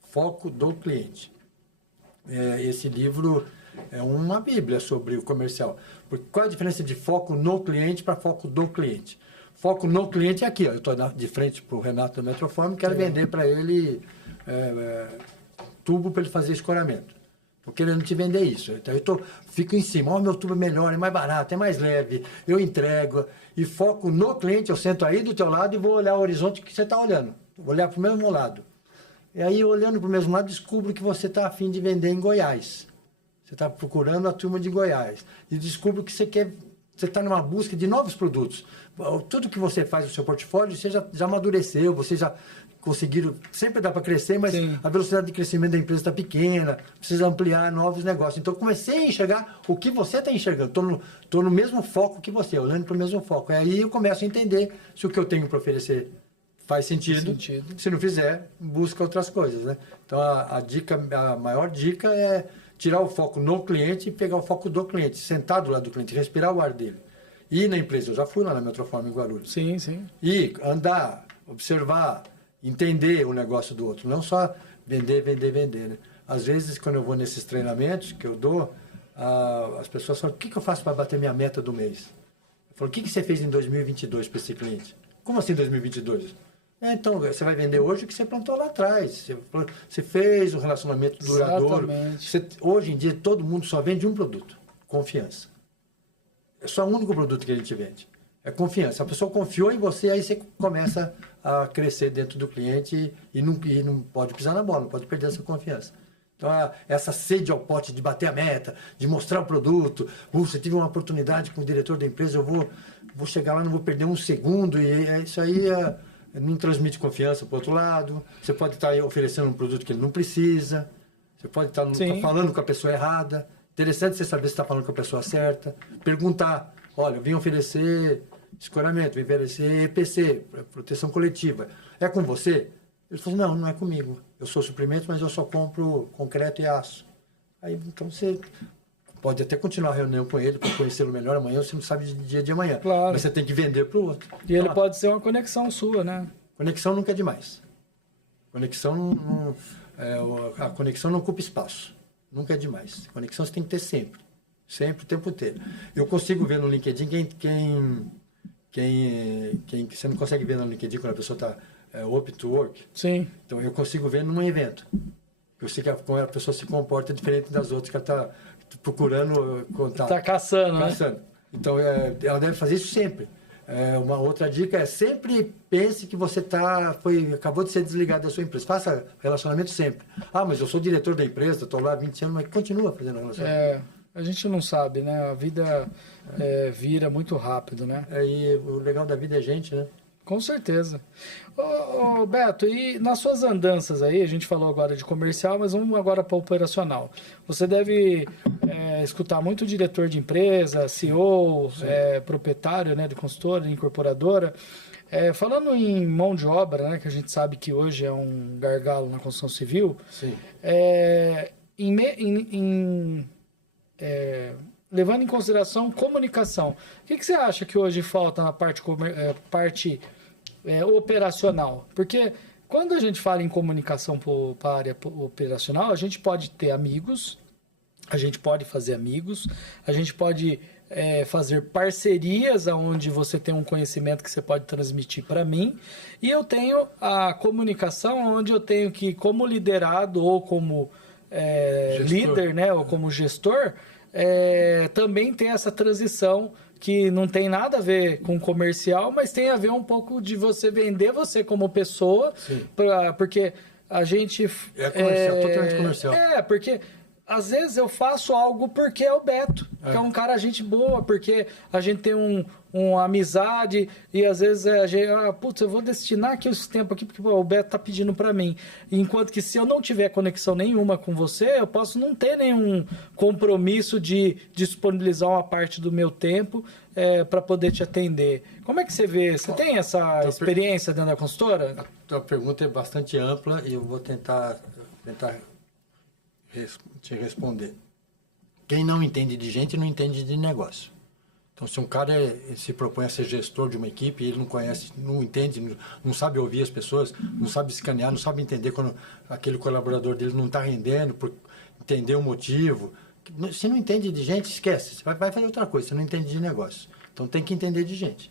Foco do Cliente. Esse livro é uma bíblia sobre o comercial. Porque qual é a diferença de foco no cliente para foco do cliente? Foco no cliente é aqui, ó. Eu estou de frente para o Renato da Metroform, quero vender para ele tubo para ele fazer escoramento. Estou querendo te vender isso. Então eu fico em cima, meu tubo é melhor, é mais barato, é mais leve, eu entrego. E foco no cliente, eu sento aí do teu lado e vou olhar o horizonte que você está olhando. Vou olhar para o mesmo lado. E aí, olhando para o mesmo lado, descubro que você está a fim de vender em Goiás. Você está procurando a turma de Goiás. E descubro que você está numa busca de novos produtos. Tudo que você faz no seu portfólio, você já amadureceu, você já conseguiram... Sempre dá para crescer, mas sim, a velocidade de crescimento da empresa está pequena, precisa ampliar novos negócios. Então, comecei a enxergar o que você está enxergando. Estou no mesmo foco que você, olhando para o mesmo foco. E aí eu começo a entender se o que eu tenho para oferecer faz sentido. Se não fizer, busca outras coisas, né? Então, a maior dica é tirar o foco no cliente e pegar o foco do cliente, sentar do lado do cliente, respirar o ar dele. Ir na empresa, eu já fui lá na Metroform em Guarulhos. Sim, sim. Ir, andar, observar, entender o negócio do outro, não só vender, né? Às vezes, quando eu vou nesses treinamentos que eu dou, as pessoas falam, o que eu faço para bater minha meta do mês? Eu falo, o que você fez em 2022 para esse cliente? Como assim 2022? Então, você vai vender hoje o que você plantou lá atrás. Você fez um relacionamento duradouro. Hoje em dia, todo mundo só vende um produto, confiança. É só o único produto que a gente vende. É confiança. A pessoa confiou em você, aí você começa a crescer dentro do cliente e não pode pisar na bola, não pode perder essa confiança. Então, essa sede ao pote de bater a meta, de mostrar o produto. Você tive uma oportunidade com o diretor da empresa, eu vou chegar lá, não vou perder um segundo. E isso aí não transmite confiança para o outro lado. Você pode estar oferecendo um produto que ele não precisa. Você pode estar falando com a pessoa errada. Interessante você saber se está falando com a pessoa certa. Perguntar, olha, eu vim oferecer escoramento, vim oferecer EPC, proteção coletiva. É com você? Ele falou, não é comigo. Eu sou suprimento, mas eu só compro concreto e aço. Aí, então, você pode até continuar a reunião com ele para conhecê-lo melhor amanhã, você não sabe de dia de amanhã. Claro. Mas você tem que vender para o outro. E ele pode ser uma conexão sua, né? Conexão nunca é demais. A conexão não ocupa espaço. Nunca é demais. Conexão você tem que ter sempre. Sempre, o tempo inteiro. Eu consigo ver no LinkedIn quem você não consegue ver no LinkedIn quando a pessoa está open to work. Sim. Então eu consigo ver num evento. Eu sei que como a pessoa se comporta diferente das outras que ela está procurando contato. Está caçando, né? Então ela deve fazer isso sempre. Uma outra dica é sempre pense que você acabou de ser desligado da sua empresa. Faça relacionamento sempre. Mas eu sou diretor da empresa, estou lá há 20 anos, mas continua fazendo relacionamento. A gente não sabe, né? A vida vira muito rápido, né? E o legal da vida é gente, né? Com certeza. Ô, Beto, e nas suas andanças aí, a gente falou agora de comercial, mas vamos agora para operacional. Você deve escutar muito diretor de empresa, CEO, proprietário, né, de consultora, de incorporadora. Falando em mão de obra, né, que a gente sabe que hoje é um gargalo na construção civil, sim. Levando em consideração comunicação, o que você acha que hoje falta na parte operacional? Porque quando a gente fala em comunicação para a área operacional, a gente pode ter amigos, a gente pode fazer amigos, a gente pode fazer parcerias onde você tem um conhecimento que você pode transmitir para mim, e eu tenho a comunicação onde eu tenho que, como liderado ou como líder, né, ou como gestor, também ter essa transição que não tem nada a ver com comercial, mas tem a ver um pouco de você vender você como pessoa, porque a gente... É comercial, totalmente comercial. Porque às vezes eu faço algo porque é o Beto, que é um cara gente boa, porque a gente tem uma amizade e às vezes a gente, putz, eu vou destinar aqui esse tempo aqui porque o Beto tá pedindo para mim. Enquanto que se eu não tiver conexão nenhuma com você, eu posso não ter nenhum compromisso de disponibilizar uma parte do meu tempo para poder te atender. Como é que você vê? Você tem essa experiência dentro da consultora? A tua pergunta é bastante ampla e eu vou tentar te responder. Quem não entende de gente não entende de negócio. Então, se um cara se propõe a ser gestor de uma equipe, ele não conhece, não entende, não sabe ouvir as pessoas, não sabe escanear, não sabe entender quando aquele colaborador dele não está rendendo, por entender o motivo. Se não entende de gente, esquece. Você vai fazer outra coisa, você não entende de negócio. Então, tem que entender de gente.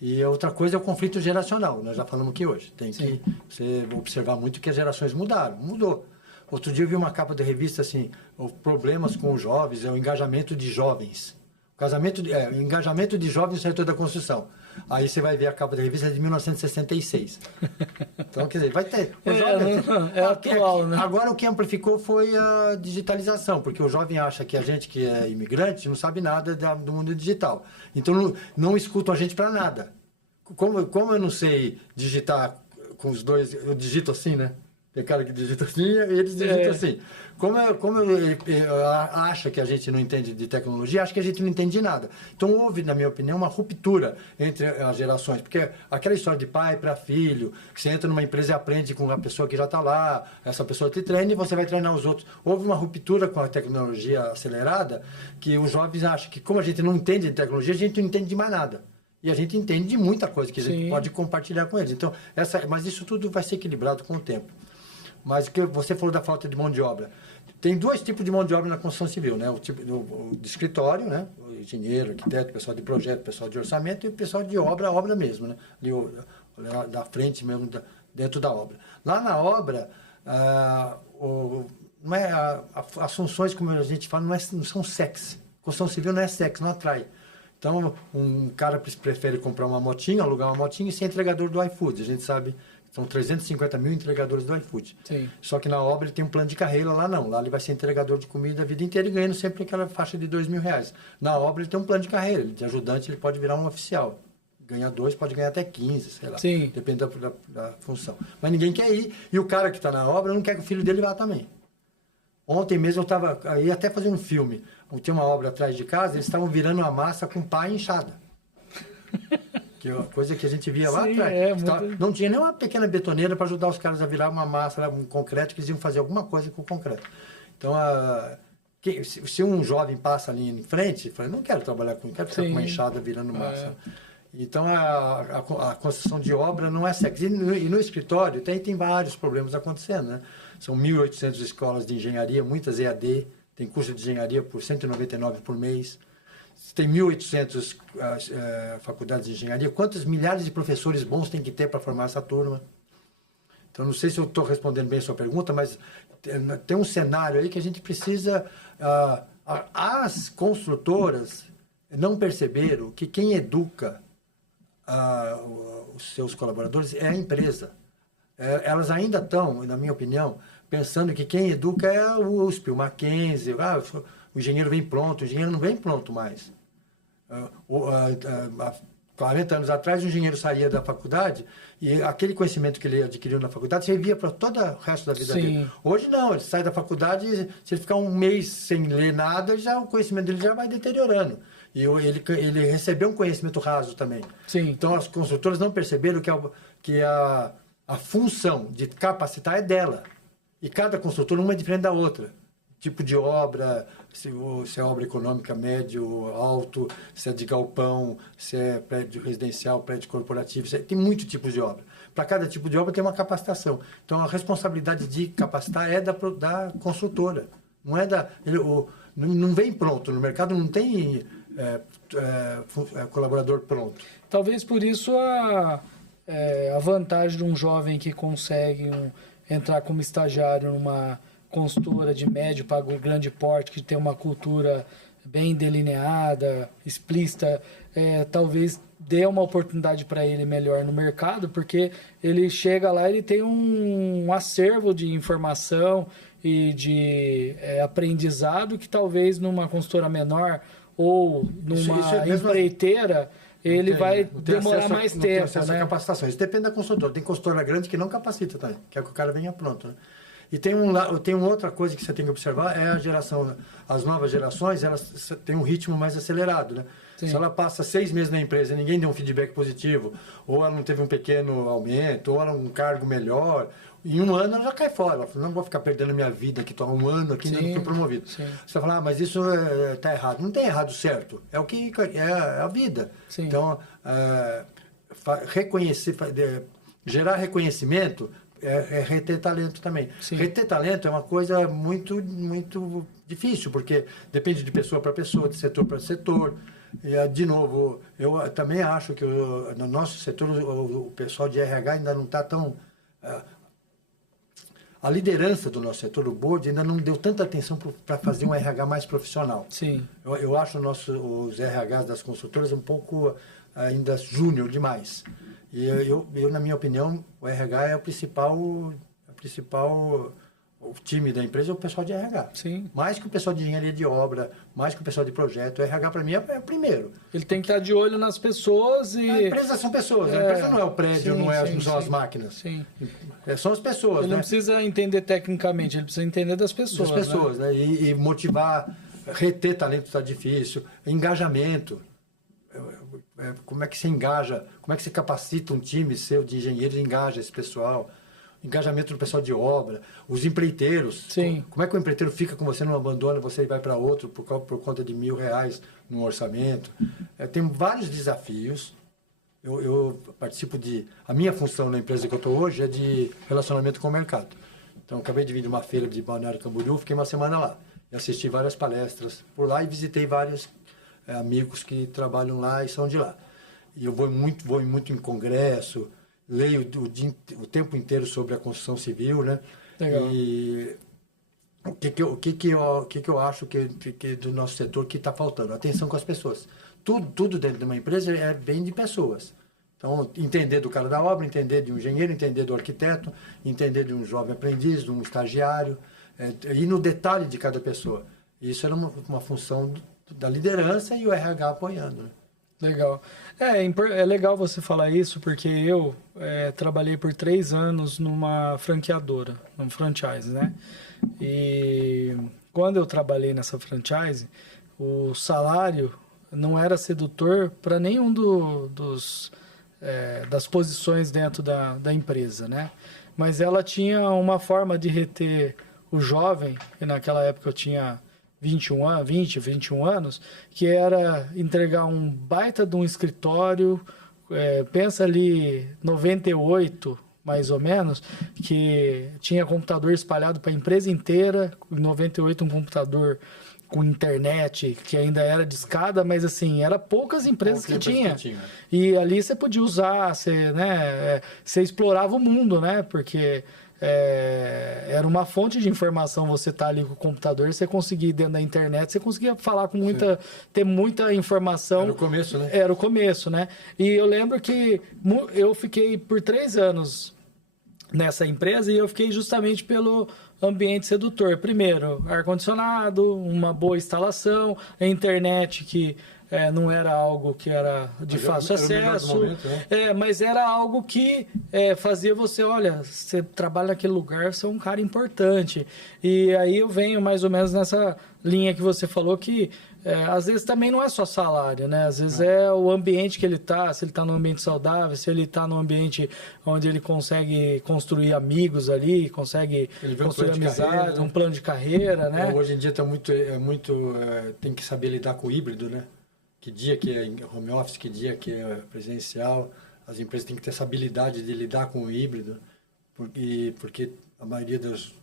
E a outra coisa é o conflito geracional. Nós já falamos aqui hoje. Tem que você observar muito que as gerações mudou. Outro dia eu vi uma capa de revista assim, problemas com os jovens, o engajamento de jovens. O engajamento de jovens no setor da construção. Aí você vai ver a capa da revista de 1966. Então, quer dizer, vai ter. Atual, né? Agora o que amplificou foi a digitalização, porque o jovem acha que a gente que é imigrante não sabe nada do mundo digital. Então não escutam a gente para nada. Como eu não sei digitar com os dois, eu digito assim, né? Tem cara que digita assim e eles digitam assim. Como acha que a gente não entende de tecnologia, acha que a gente não entende de nada. Então houve, na minha opinião, uma ruptura entre as gerações. Porque aquela história de pai para filho, que você entra numa empresa e aprende com uma pessoa que já está lá, essa pessoa te treina e você vai treinar os outros. Houve uma ruptura com a tecnologia acelerada, que os jovens acham que como a gente não entende de tecnologia, a gente não entende de mais nada. E a gente entende de muita coisa que a gente pode compartilhar com eles. Então, mas isso tudo vai ser equilibrado com o tempo. Mas o que você falou da falta de mão de obra. Tem dois tipos de mão de obra na construção civil, né? O tipo de escritório, né? O engenheiro, arquiteto, pessoal de projeto, pessoal de orçamento e o pessoal de obra mesmo, né? Ali, da frente mesmo, dentro da obra. Lá na obra, não é, as funções, como a gente fala, não são sexy. Construção civil não é sexy, não atrai. Então, um cara prefere comprar uma motinha, alugar uma motinha e ser entregador do iFood. A gente sabe... São 350 mil entregadores do iFood. Sim. Só que na obra ele tem um plano de carreira, lá não. Lá ele vai ser entregador de comida a vida inteira e ganhando sempre aquela faixa de R$2.000. Na obra ele tem um plano de carreira. Ele de ajudante ele pode virar um oficial. Ganha 2, pode ganhar até 15, sei lá. Sim. Depende da função. Mas ninguém quer ir. E o cara que está na obra não quer que o filho dele vá também. Ontem mesmo eu ia até fazer um filme. Tinha uma obra atrás de casa, eles estavam virando uma massa com pá e enxada. Que é uma coisa que a gente via lá atrás. Não tinha nem uma pequena betoneira para ajudar os caras a virar uma massa, um concreto, que eles iam fazer alguma coisa com o concreto. Então, se um jovem passa ali em frente, fala, não quero trabalhar com, quero ficar com uma enxada virando massa. Então, a construção de obra não é sexy. E no escritório tem vários problemas acontecendo, né? São 1.800 escolas de engenharia, muitas EAD, tem curso de engenharia por R$199 por mês. Tem 1.800 faculdades de engenharia. Quantos milhares de professores bons tem que ter para formar essa turma? Então, não sei se eu estou respondendo bem a sua pergunta, mas tem um cenário aí que a gente precisa... as construtoras não perceberam que quem educa os seus colaboradores é a empresa. Elas ainda estão, na minha opinião, pensando que quem educa é o USP, o Mackenzie, o engenheiro vem pronto. O engenheiro não vem pronto mais. Há 40 anos atrás, o engenheiro saía da faculdade e aquele conhecimento que ele adquiriu na faculdade servia para todo o resto da vida dele. Hoje não, ele sai da faculdade e se ele ficar um mês sem ler nada, o conhecimento dele já vai deteriorando. E ele recebeu um conhecimento raso também. Então, as construtoras não perceberam que a função de capacitar é dela. E cada construtora, uma é diferente da outra. Tipo de obra, se é obra econômica, médio, alto, se é de galpão, se é prédio residencial, prédio corporativo, tem muitos tipos de obra. Para cada tipo de obra tem uma capacitação. Então a responsabilidade de capacitar é da construtora. Não é não vem pronto. No mercado não tem colaborador pronto. Talvez por isso a vantagem de um jovem que consegue entrar como estagiário numa consultora de médio para grande porte, que tem uma cultura bem delineada, explícita, talvez dê uma oportunidade para ele melhor no mercado, porque ele chega lá, ele tem um acervo de informação e de aprendizado que talvez numa consultora menor ou numa empreiteira ele vai demorar mais tempo. Não tem acesso à capacitação. Isso depende da consultora. Tem consultora grande que não capacita também, quer que o cara venha pronto, né? E tem uma outra coisa que você tem que observar, é a geração, as novas gerações, elas têm um ritmo mais acelerado, né? Sim. Se ela passa 6 meses na empresa e ninguém deu um feedback positivo, ou ela não teve um pequeno aumento, ou ela um cargo melhor, em um ano ela já cai fora. Ela fala, não vou ficar perdendo minha vida aqui, estou há um ano aqui e não fui promovido. Sim. Você vai falar, mas isso está errado. Não tem errado certo, é o que é a vida. Sim. Então, gerar reconhecimento é reter talento também. Sim. Reter talento é uma coisa muito, muito difícil, porque depende de pessoa para pessoa, de setor para setor. E, de novo, eu também acho que no nosso setor o pessoal de RH ainda não está tão... a liderança do nosso setor, o board, ainda não deu tanta atenção para fazer um RH mais profissional. Sim. Eu acho os RHs das consultoras um pouco ainda júnior demais. E eu, na minha opinião, o RH é o principal o time da empresa é o pessoal de RH. Sim. Mais que o pessoal de engenharia de obra, mais que o pessoal de projeto. O RH, para mim, é o primeiro. Ele tem que estar de olho nas pessoas e... A empresa são pessoas. A empresa não é o prédio, não são as máquinas. Sim. São as pessoas, Ele não precisa entender tecnicamente, ele precisa entender das pessoas. Das pessoas, né? E motivar, reter talento está difícil. Engajamento. Como é que você engaja, como é que você capacita um time seu de engenheiros e engaja esse pessoal, engajamento do pessoal de obra, os empreiteiros. Sim. Como é que o empreiteiro fica com você, não abandona, você vai para outro por conta de R$1.000 no orçamento. Tem vários desafios. Eu participo a minha função na empresa que eu estou hoje é de relacionamento com o mercado. Então, acabei de vir de uma feira de Balneário Camboriú, fiquei uma semana lá. E assisti várias palestras por lá e visitei vários amigos que trabalham lá e são de lá. E eu vou muito em congresso, leio o tempo inteiro sobre a construção civil, né? Legal. E o que eu acho que do nosso setor que está faltando? Atenção com as pessoas. Tudo dentro de uma empresa vem de pessoas. Então, entender do cara da obra, entender de um engenheiro, entender do arquiteto, entender de um jovem aprendiz, de um estagiário, ir no detalhe de cada pessoa. Isso era uma função da liderança e o RH apoiando, né? Legal. É legal você falar isso, porque eu trabalhei por 3 anos numa franqueadora, num franchise, né? E quando eu trabalhei nessa franchise, o salário não era sedutor para nenhum das posições dentro da empresa, né? Mas ela tinha uma forma de reter o jovem, e naquela época eu tinha 21 anos, que era entregar um baita de um escritório, pensa ali 98, mais ou menos, que tinha computador espalhado para a empresa inteira, em 98 um computador com internet, que ainda era de escada, mas assim, era poucas empresas que tinha. E ali você podia usar, você explorava o mundo, né? Porque... era uma fonte de informação, você tá ali com o computador, você conseguia dentro da internet, você conseguia falar com ter muita informação. Era o começo, né? Era o começo, né? E eu lembro que eu fiquei por 3 anos nessa empresa e eu fiquei justamente pelo ambiente sedutor. Primeiro, ar-condicionado, uma boa instalação, a internet que... não era algo que era de fácil acesso, momento, né? Mas era algo que fazia você, olha, você trabalha naquele lugar, você é um cara importante. E aí eu venho mais ou menos nessa linha que você falou, que às vezes também não é só salário, né? Às vezes é o ambiente que ele está, se ele está num ambiente saudável, se ele está num ambiente onde ele consegue construir amigos ali, consegue construir amizade, um plano de carreira, né? Hoje em dia tá tem que saber lidar com o híbrido, né? Que dia que é home office, que dia que é presencial. As empresas têm que ter essa habilidade de lidar com o híbrido, porque a maioria dos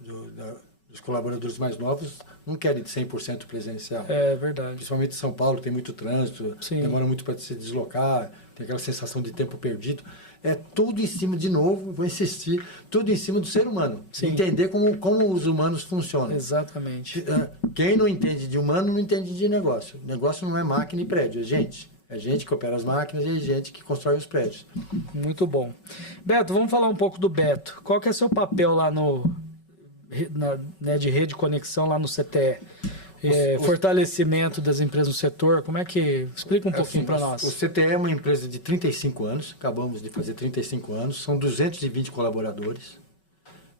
colaboradores mais novos não querem de 100% presencial. É verdade. Principalmente em São Paulo, tem muito trânsito, demora muito para se deslocar, tem aquela sensação de tempo perdido. é tudo em cima, de novo, vou insistir, tudo em cima do ser humano. Sim. Entender como os humanos funcionam. Exatamente. Quem não entende de humano não entende de negócio. Negócio não é máquina e prédio, é gente. É gente que opera as máquinas e gente que constrói os prédios. Muito bom. Beto, vamos falar um pouco do Beto. Qual que é o seu papel lá de rede de conexão lá no CTE? Fortalecimento das empresas no setor, como é que... Explica um pouquinho para nós. O CTE é uma empresa de 35 anos, acabamos de fazer 35 anos, são 220 colaboradores.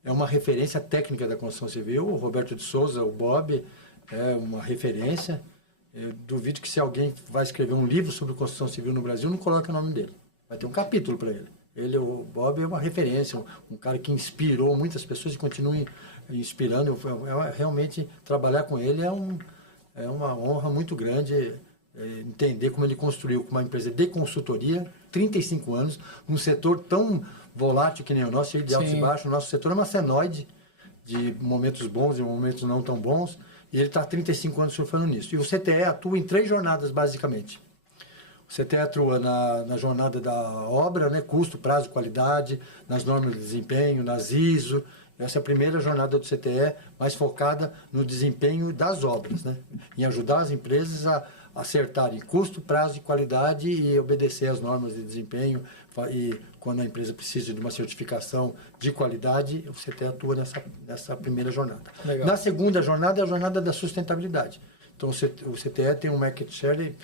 É uma referência técnica da construção civil. O Roberto de Souza, o Bob, é uma referência. Eu duvido que se alguém vai escrever um livro sobre construção civil no Brasil, não coloque o nome dele. Vai ter um capítulo para ele. O Bob é uma referência, um cara que inspirou muitas pessoas e continua inspirando. Realmente, trabalhar com ele é uma honra muito grande, entender como ele construiu uma empresa de consultoria, 35 anos, num setor tão volátil que nem o nosso, cheio de altos e baixos. O nosso setor é uma senoide de momentos bons e momentos não tão bons. E ele está há 35 anos surfando nisso. E o CTE atua em 3 jornadas, basicamente. O CTE atua na jornada da obra, né? Custo, prazo, qualidade, nas normas de desempenho, nas ISO. Essa é a primeira jornada do CTE, mais focada no desempenho das obras, né? Em ajudar as empresas a acertarem custo, prazo e qualidade e obedecer às normas de desempenho. E quando a empresa precisa de uma certificação de qualidade, o CTE atua nessa primeira jornada. Legal. Na segunda jornada é a jornada da sustentabilidade. Então o CTE tem um market share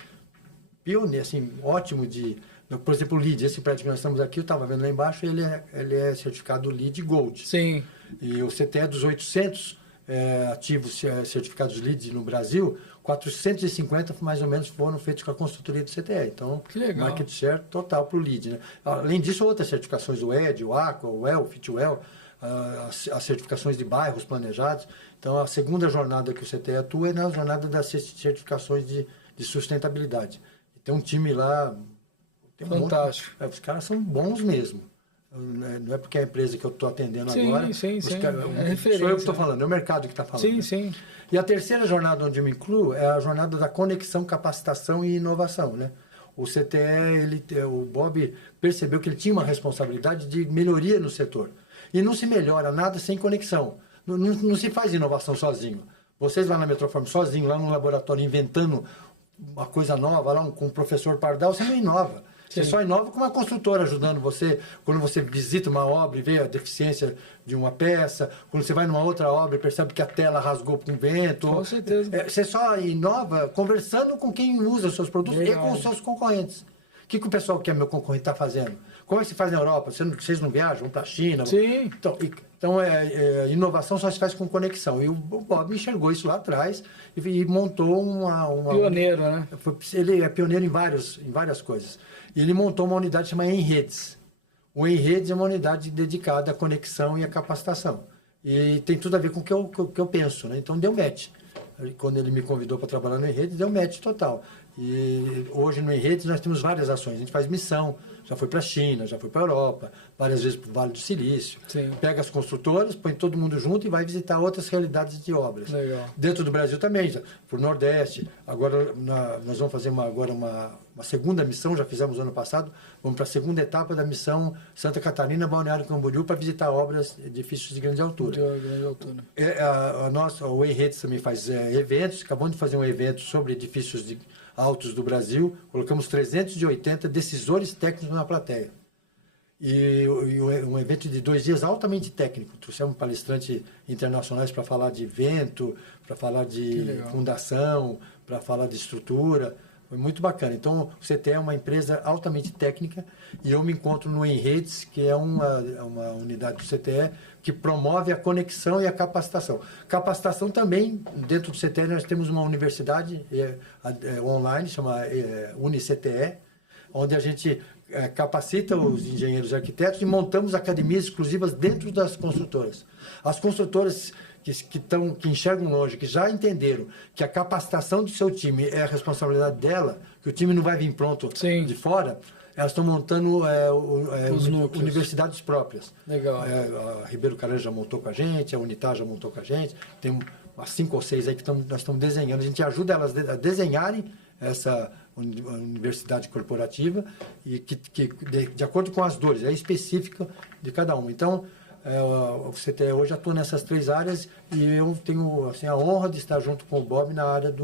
pioneiro, assim, ótimo por exemplo, o LEED, esse prédio que nós estamos aqui, eu estava vendo lá embaixo, ele é certificado LEED Gold. Sim. E o CTE dos 800 ativos certificados LEED no Brasil, 450 mais ou menos foram feitos com a consultoria do CTE. Então, market share total para o LEED. Né? Além disso, outras certificações, o ED, o AQUA, o WELL, FitWell, as certificações de bairros planejados. Então, a segunda jornada que o CTE atua é na jornada das certificações de sustentabilidade. E tem um time lá... Fantástico. Os caras são bons mesmo. Não é porque é a empresa que eu estou atendendo agora. Sim. É referência, sou eu que estou falando, é o mercado que está falando. Sim. E a terceira jornada onde eu me incluo é a jornada da conexão, capacitação e inovação. Né? O CTE, o Bob percebeu que ele tinha uma responsabilidade de melhoria no setor. E não se melhora nada sem conexão. Não se faz inovação sozinho. Vocês lá na Metroform, sozinho, lá no laboratório, inventando uma coisa nova, lá com o professor Pardal, você não inova. Você só inova com uma construtora ajudando você. Quando você visita uma obra e vê a deficiência de uma peça, quando você vai numa outra obra e percebe que a tela rasgou com o vento. Com certeza. Você só inova conversando com quem usa os seus produtos. Legal. E com os seus concorrentes. O que o pessoal que é meu concorrente está fazendo? Como é que se faz na Europa? Vocês não viajam? Vão para a China? Sim. Então, inovação só se faz com conexão. E o Bob enxergou isso lá atrás e montou uma... Pioneiro, né? Ele é pioneiro em várias coisas. E ele montou uma unidade chamada Enredes. O Enredes é uma unidade dedicada à conexão e à capacitação. E tem tudo a ver com o que eu penso, né? Então deu match. Quando ele me convidou para trabalhar no Enredes, deu match total. E hoje no Enredes nós temos várias ações. A gente faz missão, já foi para a China, já foi para a Europa, várias vezes para o Vale do Silício. Sim. Pega as construtoras, põe todo mundo junto e vai visitar outras realidades de obras. Legal. Dentro do Brasil também, para o Nordeste. Agora nós vamos fazer uma segunda missão, já fizemos ano passado, vamos para a segunda etapa da missão Santa Catarina, Balneário Camboriú, para visitar obras, edifícios de grande altura. O Enredes também faz eventos, acabamos de fazer um evento sobre edifícios altos do Brasil, colocamos 380 decisores técnicos na plateia. E um evento de 2 dias altamente técnico. Trouxemos palestrantes internacionais para falar de vento, para falar de fundação, para falar de estrutura. Foi muito bacana. Então, o CTE é uma empresa altamente técnica e eu me encontro no Enredes, que é uma unidade do CTE que promove a conexão e a capacitação. Capacitação também, dentro do CTE, nós temos uma universidade online, chama UniCTE, onde a gente capacita os engenheiros e arquitetos e montamos academias exclusivas dentro das construtoras. As construtoras que enxergam longe, que já entenderam que a capacitação do seu time é a responsabilidade dela, que o time não vai vir pronto de fora, elas estão montando universidades próprias. Legal. A Ribeiro Caranja já montou com a gente, a Unitar já montou com a gente, tem umas 5 ou 6 aí que nós estamos desenhando. A gente ajuda elas a desenharem universidade corporativa, e que de acordo com as dores, é específica de cada uma. Então, o CTE hoje atua nessas 3 áreas e eu tenho assim, a honra de estar junto com o Bob na área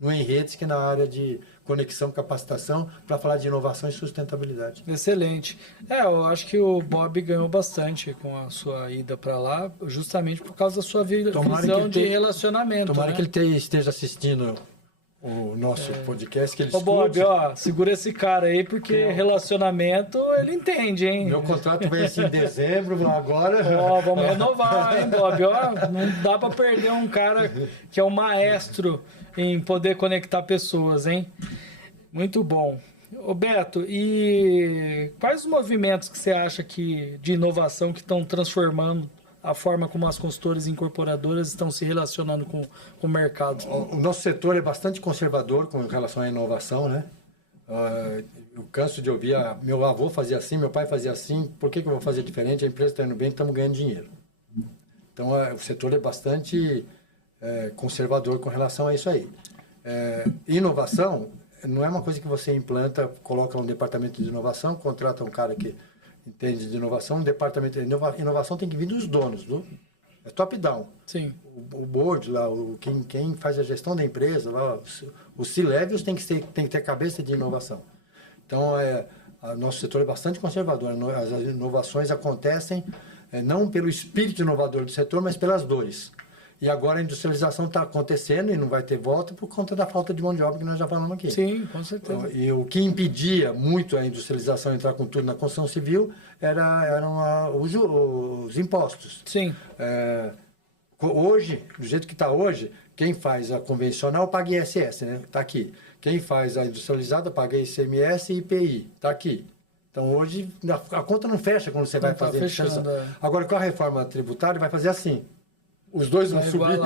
no Enredes, que é na área de conexão, capacitação, para falar de inovação e sustentabilidade. Excelente. Eu acho que o Bob ganhou bastante com a sua ida para lá, justamente por causa da sua visão de relacionamento. Tomara né? que ele esteja assistindo o nosso podcast, que ele escute. Bob, segura esse cara aí, porque relacionamento ele entende, hein? Meu contrato vence em dezembro, agora... Vamos renovar, hein, Bob? Não dá para perder um cara que é um maestro em poder conectar pessoas, hein? Muito bom. Ô Beto, e quais os movimentos que você acha de inovação que estão transformando a forma como as consultoras e incorporadoras estão se relacionando com o mercado? O nosso setor é bastante conservador com relação à inovação, né? Eu canso de ouvir, meu avô fazia assim, meu pai fazia assim, por que eu vou fazer diferente? A empresa está indo bem, estamos ganhando dinheiro. Então, o setor é bastante conservador com relação a isso aí. Inovação não é uma coisa que você implanta, coloca um departamento de inovação, contrata um cara que entende de inovação, um departamento de inovação tem que vir dos donos, é top-down. Sim. O board lá, quem faz a gestão da empresa, lá, os C-levels tem que ter cabeça de inovação. Então, nosso setor é bastante conservador. As inovações acontecem não pelo espírito inovador do setor, mas pelas dores. E agora a industrialização está acontecendo e não vai ter volta por conta da falta de mão de obra que nós já falamos aqui. Sim, com certeza. E o que impedia muito a industrialização entrar com tudo na construção civil eram os impostos. Sim. Hoje, do jeito que está hoje, quem faz a convencional paga ISS, né? Está aqui. Quem faz a industrializada paga ICMS e IPI. Está aqui. Então hoje a conta não fecha quando você vai fazer a industrialização. Agora com a reforma tributária vai fazer assim. Os dois vão subir,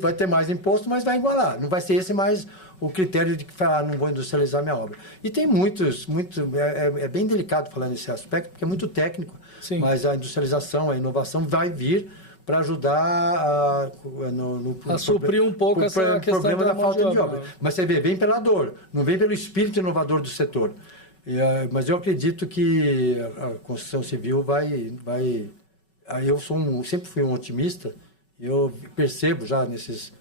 vai ter mais imposto, mas vai igualar. Não vai ser esse mais o critério de que falar, não vou industrializar minha obra. E tem é bem delicado falar nesse aspecto, porque é muito técnico, Sim. Mas a industrialização, a inovação vai vir para ajudar a suprir um pouco essa questão problema da falta de obra. Mas você vem pela dor, não vem pelo espírito inovador do setor. Mas eu acredito que a construção civil vai eu sempre fui um otimista. Eu percebo já nesses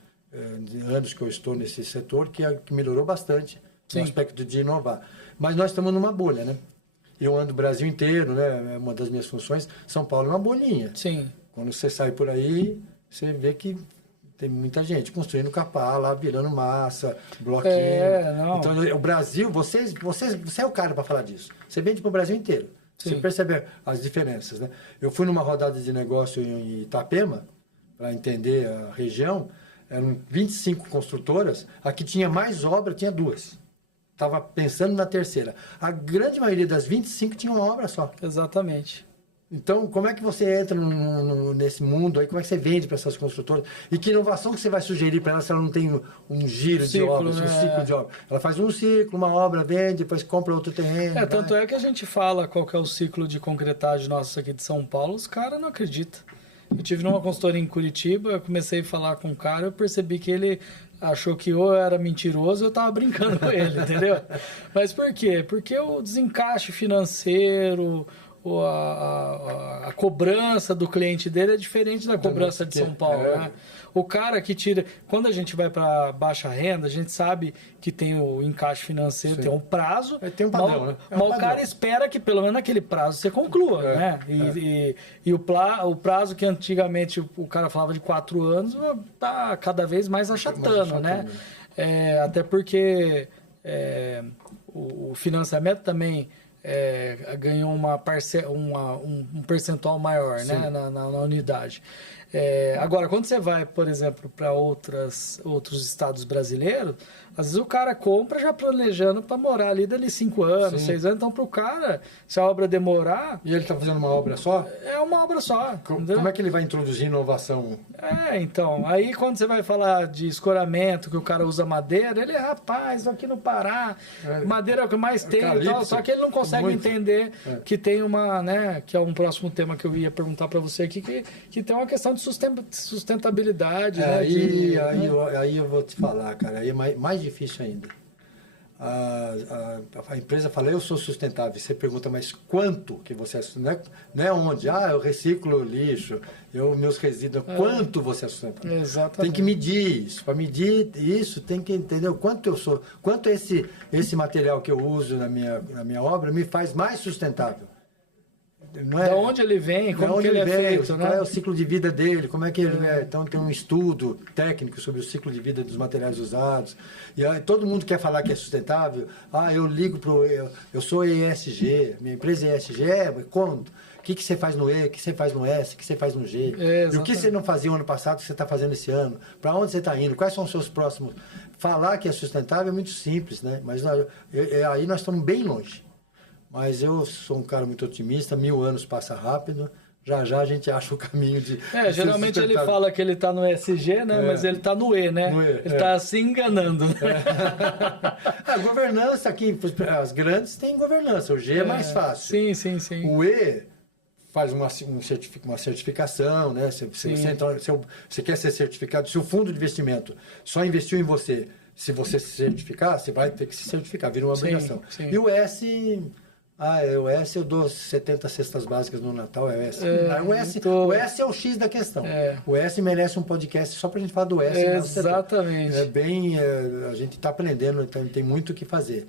anos que eu estou nesse setor que melhorou bastante no aspecto de inovar. Mas nós estamos numa bolha, né? Eu ando o Brasil inteiro, né? Uma das minhas funções. São Paulo é uma bolinha. Sim. Quando você sai por aí, você vê que tem muita gente construindo capá lá, virando massa, bloquinho. Então, o Brasil, você é o cara para falar disso. Você vende para o Brasil inteiro. Sim. Você percebe as diferenças, né? Eu fui numa rodada de negócio em Itapema, para entender a região, eram 25 construtoras, a que tinha mais obra tinha 2. Estava pensando na terceira. A grande maioria das 25 tinha uma obra só. Exatamente. Então, como é que você entra nesse mundo aí? Como é que você vende para essas construtoras? E que inovação que você vai sugerir para elas se ela não tem um giro de obras, um ciclo de obra? Ela faz um ciclo, uma obra, vende, depois compra outro terreno. Tanto é que a gente fala qual que é o ciclo de concretagem nosso aqui de São Paulo, os caras não acreditam. Eu tive numa consultoria em Curitiba, eu comecei a falar com o cara, eu percebi que ele achou que ou eu era mentiroso ou eu tava brincando com ele, entendeu? Mas por quê? Porque o desencaixe financeiro, a cobrança do cliente dele é diferente da cobrança de São Paulo, né? O cara que tira... Quando a gente vai para baixa renda, a gente sabe que tem o encaixe financeiro, tem um prazo. Tem um padrão, né? Mas o cara espera que pelo menos naquele prazo você conclua, né? E o prazo que antigamente o cara falava de 4 anos tá cada vez mais achatando, né? Até porque o financiamento também ganhou um percentual maior, né? na unidade. Agora, quando você vai, por exemplo, para outros estados brasileiros, às vezes o cara compra já planejando para morar ali dali 5 anos, 6 anos. Então, para o cara, se a obra demorar... E ele está fazendo uma obra só? É uma obra só. Como é que ele vai introduzir inovação? Então. Aí, quando você vai falar de escoramento, que o cara usa madeira, ele, rapaz, aqui no Pará, madeira é o que mais tem e tal. Só que ele não consegue entender que tem uma, né, que é um próximo tema que eu ia perguntar para você aqui, que tem uma questão de sustentabilidade. Né, aí eu vou te falar, cara, aí é mais difícil ainda. a empresa fala, eu sou sustentável. Você pergunta, mas quanto que você é sustentável? Não é onde? Eu reciclo lixo, meus resíduos. Quanto você é sustentável? Exatamente. Tem que medir isso. Para medir isso, tem que entender o quanto eu sou. Quanto esse material que eu uso na minha obra me faz mais sustentável. Não é, da onde ele vem, como que ele é feito, qual né? é o ciclo de vida dele, como é que ele é. Então tem um estudo técnico sobre o ciclo de vida dos materiais usados. E aí, todo mundo quer falar que é sustentável. Eu ligo eu sou ESG, minha empresa é ESG, quando? O que você faz no E, o que você faz no S, o que você faz no G? E o que você não fazia o ano passado, o que você está fazendo esse ano? Para onde você está indo? Quais são os seus próximos? Falar que é sustentável é muito simples, né? Mas aí nós estamos bem longe. Mas eu sou um cara muito otimista, 1000 anos passa rápido, já a gente acha o caminho de... geralmente ele fala que ele está no ESG, né? Mas ele está no E, né? Ele está se enganando. Né? A governança aqui, as grandes têm governança, o G é mais fácil. Sim. O E faz uma certificação, né? Você quer ser certificado, se o fundo de investimento só investiu em você, se você se certificar, você vai ter que se certificar, vira uma obrigação. Sim. E o S... o S eu dou 70 cestas básicas no Natal, é o S. O S é o X da questão. O S merece um podcast só pra gente falar do S. Exatamente. A gente está aprendendo, então tem muito o que fazer.